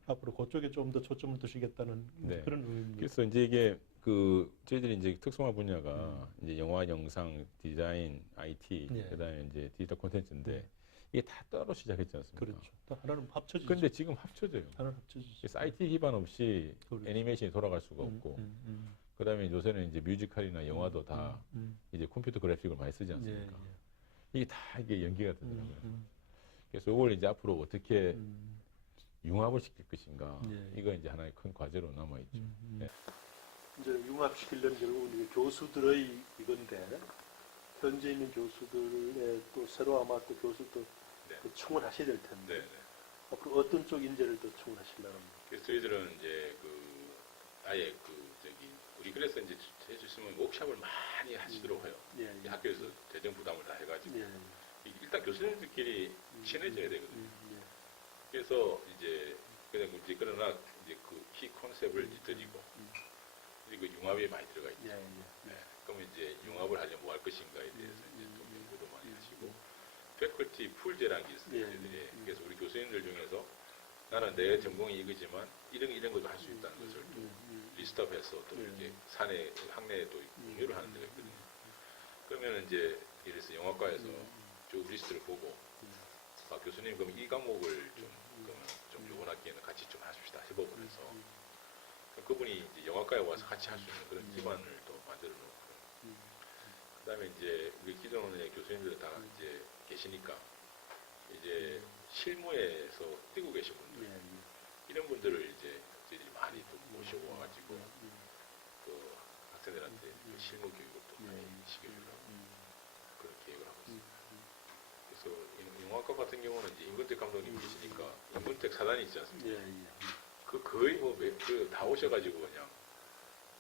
앞으로 그쪽에 좀 더 초점을 두시겠다는 그런 의미입니다. 그래서 이제 이게 그 저희들이 이제 특성화 분야가 이제 영화, 영상, 디자인, IT, 그다음에 이제 디지털 콘텐츠인데 이게 다 따로 시작했지 않습니까? 그렇죠. 하나는 합쳐지죠. 근데 지금 합쳐져요. 하나는 합쳐지죠. 그래서 IT 기반 없이 그렇죠. 애니메이션이 돌아갈 수가 없고, 그다음에 요새는 이제 뮤지컬이나 영화도 다 이제 컴퓨터 그래픽을 많이 쓰지 않습니까? 이게 다 이게 연계가 되더라고요. 그래서 이걸 이제 앞으로 어떻게 융합을 시킬 것인가, 이거 이제 하나의 큰 과제로 남아 있죠. 이제 융합시키려면 결국 우리 교수들의 이건데 현재 있는 교수들의 또 새로 아마 또 교수도 또 충원하셔야 될 텐데 앞으로 어떤 쪽 인재를 더 충원하시려고 합니다. 그래서 저희들은 이제 그 아예 그 저기 우리 그래서 이제 해주시면 워크숍을 많이 하시도록 해요. 이 학교에서 재정 부담을 다 해가지고 일단 교수님들끼리 친해져야 되거든요. 그래서 이제 그냥 이제 그러나 이제 그 키 컨셉을 드리고 그리고 융합이 많이 들어가 있죠. 그러면 이제 융합을 하려면 뭐 할 것인가에 대해서 이제 또 연구도 많이 하시고 패컬티 풀제라는 게 있어요. 저희들이. 그래서 우리 교수님들 중에서 나는 내 전공이 이거지만 이런 것도 할 수 있다는 것을 또 리스트업해서 또 이렇게 사내 학내에 또 공유를 하는 데가 있거든요. 그러면 이제 이래서 영화과에서 쭉 리스트를 보고 아, 교수님 그럼 이 과목을 좀 이번 학기에는 같이 좀 하십시다 협업을 해서 그분이 이제 영화과에 와서 같이 할 수 있는 그런 기반을 또 만들어 놓고 그다음에 이제 우리 기존의 교수님들 다 이제 계시니까 이제 실무에서 뛰고 계신 분들 이런 분들을 이제 저희들이 많이 또 모시고 와가지고 그 학생들한테 그 실무 교육을 또 많이 시켜주려고 그런 계획을 하고 있습니다. 그래서 영화과 같은 경우는 이제 임근택 감독님 계시니까 임근택 사단이 있지 않습니까? 그 거의 뭐 다 오셔가지고 그냥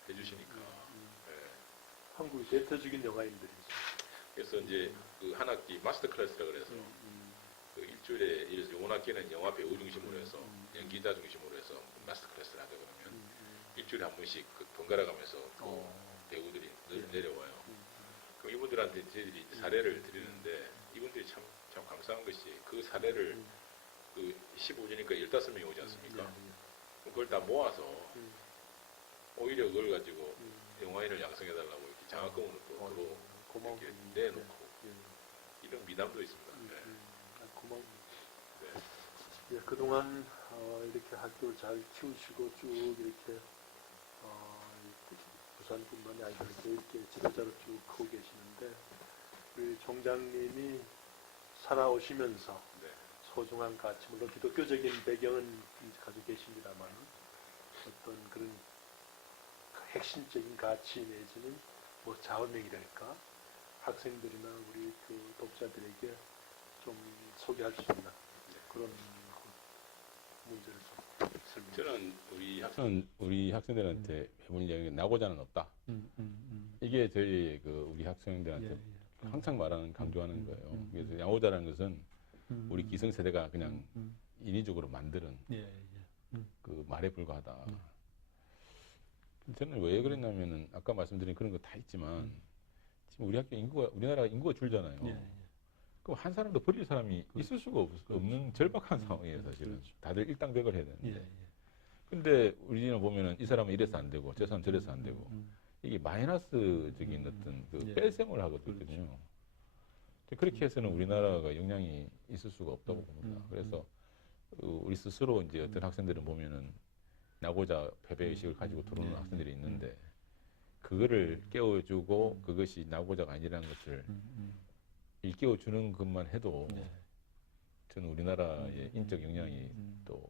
해주시니까. 한국의 대표적인 영화인들이죠. 그래서 이제 그 한 학기 마스터 클래스라 그래서 그 일주일에 이번 학기는 영화 배우 중심으로 해서 연기자 중심으로 해서 마스터 클래스를 하자 그러면 일주일에 한 번씩 그 번갈아 가면서 배우들이 내려와요. 그럼 이분들한테 저희들이 사례를 드리는데 이분들이 참 감사한 것이 그 사례를 그 15주니까 15명이 오지 않습니까? 그걸 다 모아서 오히려 그걸 가지고 영화인을 양성해달라고 이렇게 장학금으로 또 이렇게 내놓고 이런 미담도 있습니다. 고마워요. 그동안 이렇게 학교를 잘 키우시고 쭉 이렇게 부산뿐만이 아니라 이렇게 지도자로 쭉 크고 계시는데 우리 총장님이 살아오시면서 소중한 가치, 물론 기독교적인 배경은 가지고 계십니다만 어떤 그런 핵심적인 가치 내지는 뭐 자원력이랄까 학생들이나 우리 그 독자들에게 좀 소개할 수 있는 그런 문제를 좀 설명해 주세요. 저는 우리 학생들한테 해본 이야기가 나고자는 없다. 이게 저희 그 우리 학생들한테 항상 말하는 강조하는 거예요. 그래서 나고자라는 것은 우리 기성세대가 그냥 인위적으로 만드는 그 말에 불과하다. 저는 왜 그랬냐면은 아까 말씀드린 그런 거 다 있지만 지금 우리 학교 우리나라 인구가 줄잖아요. 그럼 한 사람도 버릴 사람이 있을 수가 없는 절박한 상황이에요, 사실은. 다들 일당백을 해야 되는데. 근데 우리는 보면은 이 사람은 이래서 안 되고 저 사람은 저래서 안 되고 이게 마이너스적인 어떤 그 예. 뺄셈을 하거든요. 그렇게 해서는 우리나라가 영향이 있을 수가 없다고 봅니다. 그래서 우리 스스로 이제 어떤 학생들은 보면은 나고자 패배 의식을 가지고 들어오는 학생들이 있는데 그거를 깨워주고 그것이 나고자가 아니라는 것을 일깨워주는 것만 해도 저는 우리나라의 인적 역량이 또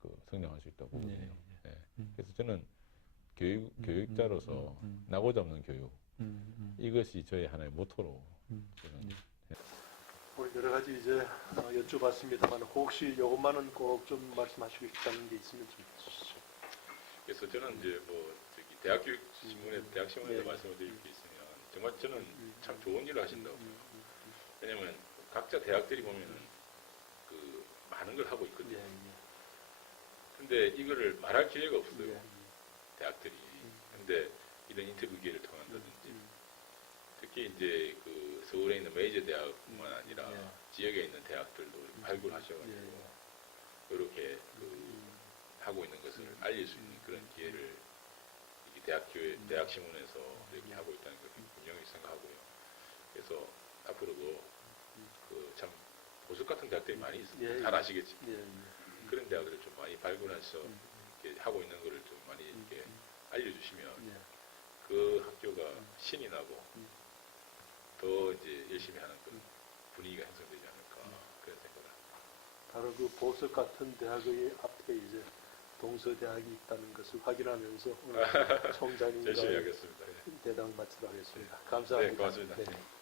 그 성장할 수 있다고 보거든요. 예. 그래서 저는 교육자로서 나고자 없는 교육 이것이 저의 하나의 모토로 저는 오늘 여러 가지 이제 여쭤봤습니다만 혹시 이것만은 꼭 좀 말씀하시고 싶다는 게 있으면 좀 해주시죠. 그래서 저는 이제 뭐 저기 대학 교육 신문에 대학 신문에서 예. 말씀을 드릴 게 있으면 정말 저는 참 좋은 일을 하신다고 봐요. 왜냐면 각자 대학들이 보면은 그 많은 걸 하고 있거든요. 근데 이거를 말할 기회가 없어요. 대학들이. 근데 이런 인터뷰 기회를 통한다든지 특히 이제 그 서울에 있는 메이저 대학뿐만 아니라 지역에 있는 대학들도 발굴하셔가지고 이렇게 그 하고 있는 것을 알릴 수 있는 그런 기회를 이 대학 신문에서 이렇게 하고 있다는 걸 분명히 생각하고요. 그래서 앞으로도 그 참 보석 같은 대학들이 많이 있습니다. 잘 아시겠지만 그런 대학들을 좀 많이 발굴해서 이렇게 하고 있는 것을 좀 많이 이렇게 알려주시면 그 학교가 신이 나고 더 이제 열심히 하는 그런 분위기가 형성되지 않을까 그런 생각을 합니다. 바로 그 보석 같은 대학의 앞에 이제 동서대학이 있다는 것을 확인하면서 오늘 총장님과 열심히 하겠습니다. 대담 마치도록 하겠습니다. 감사합니다. 네, 고맙습니다. 네.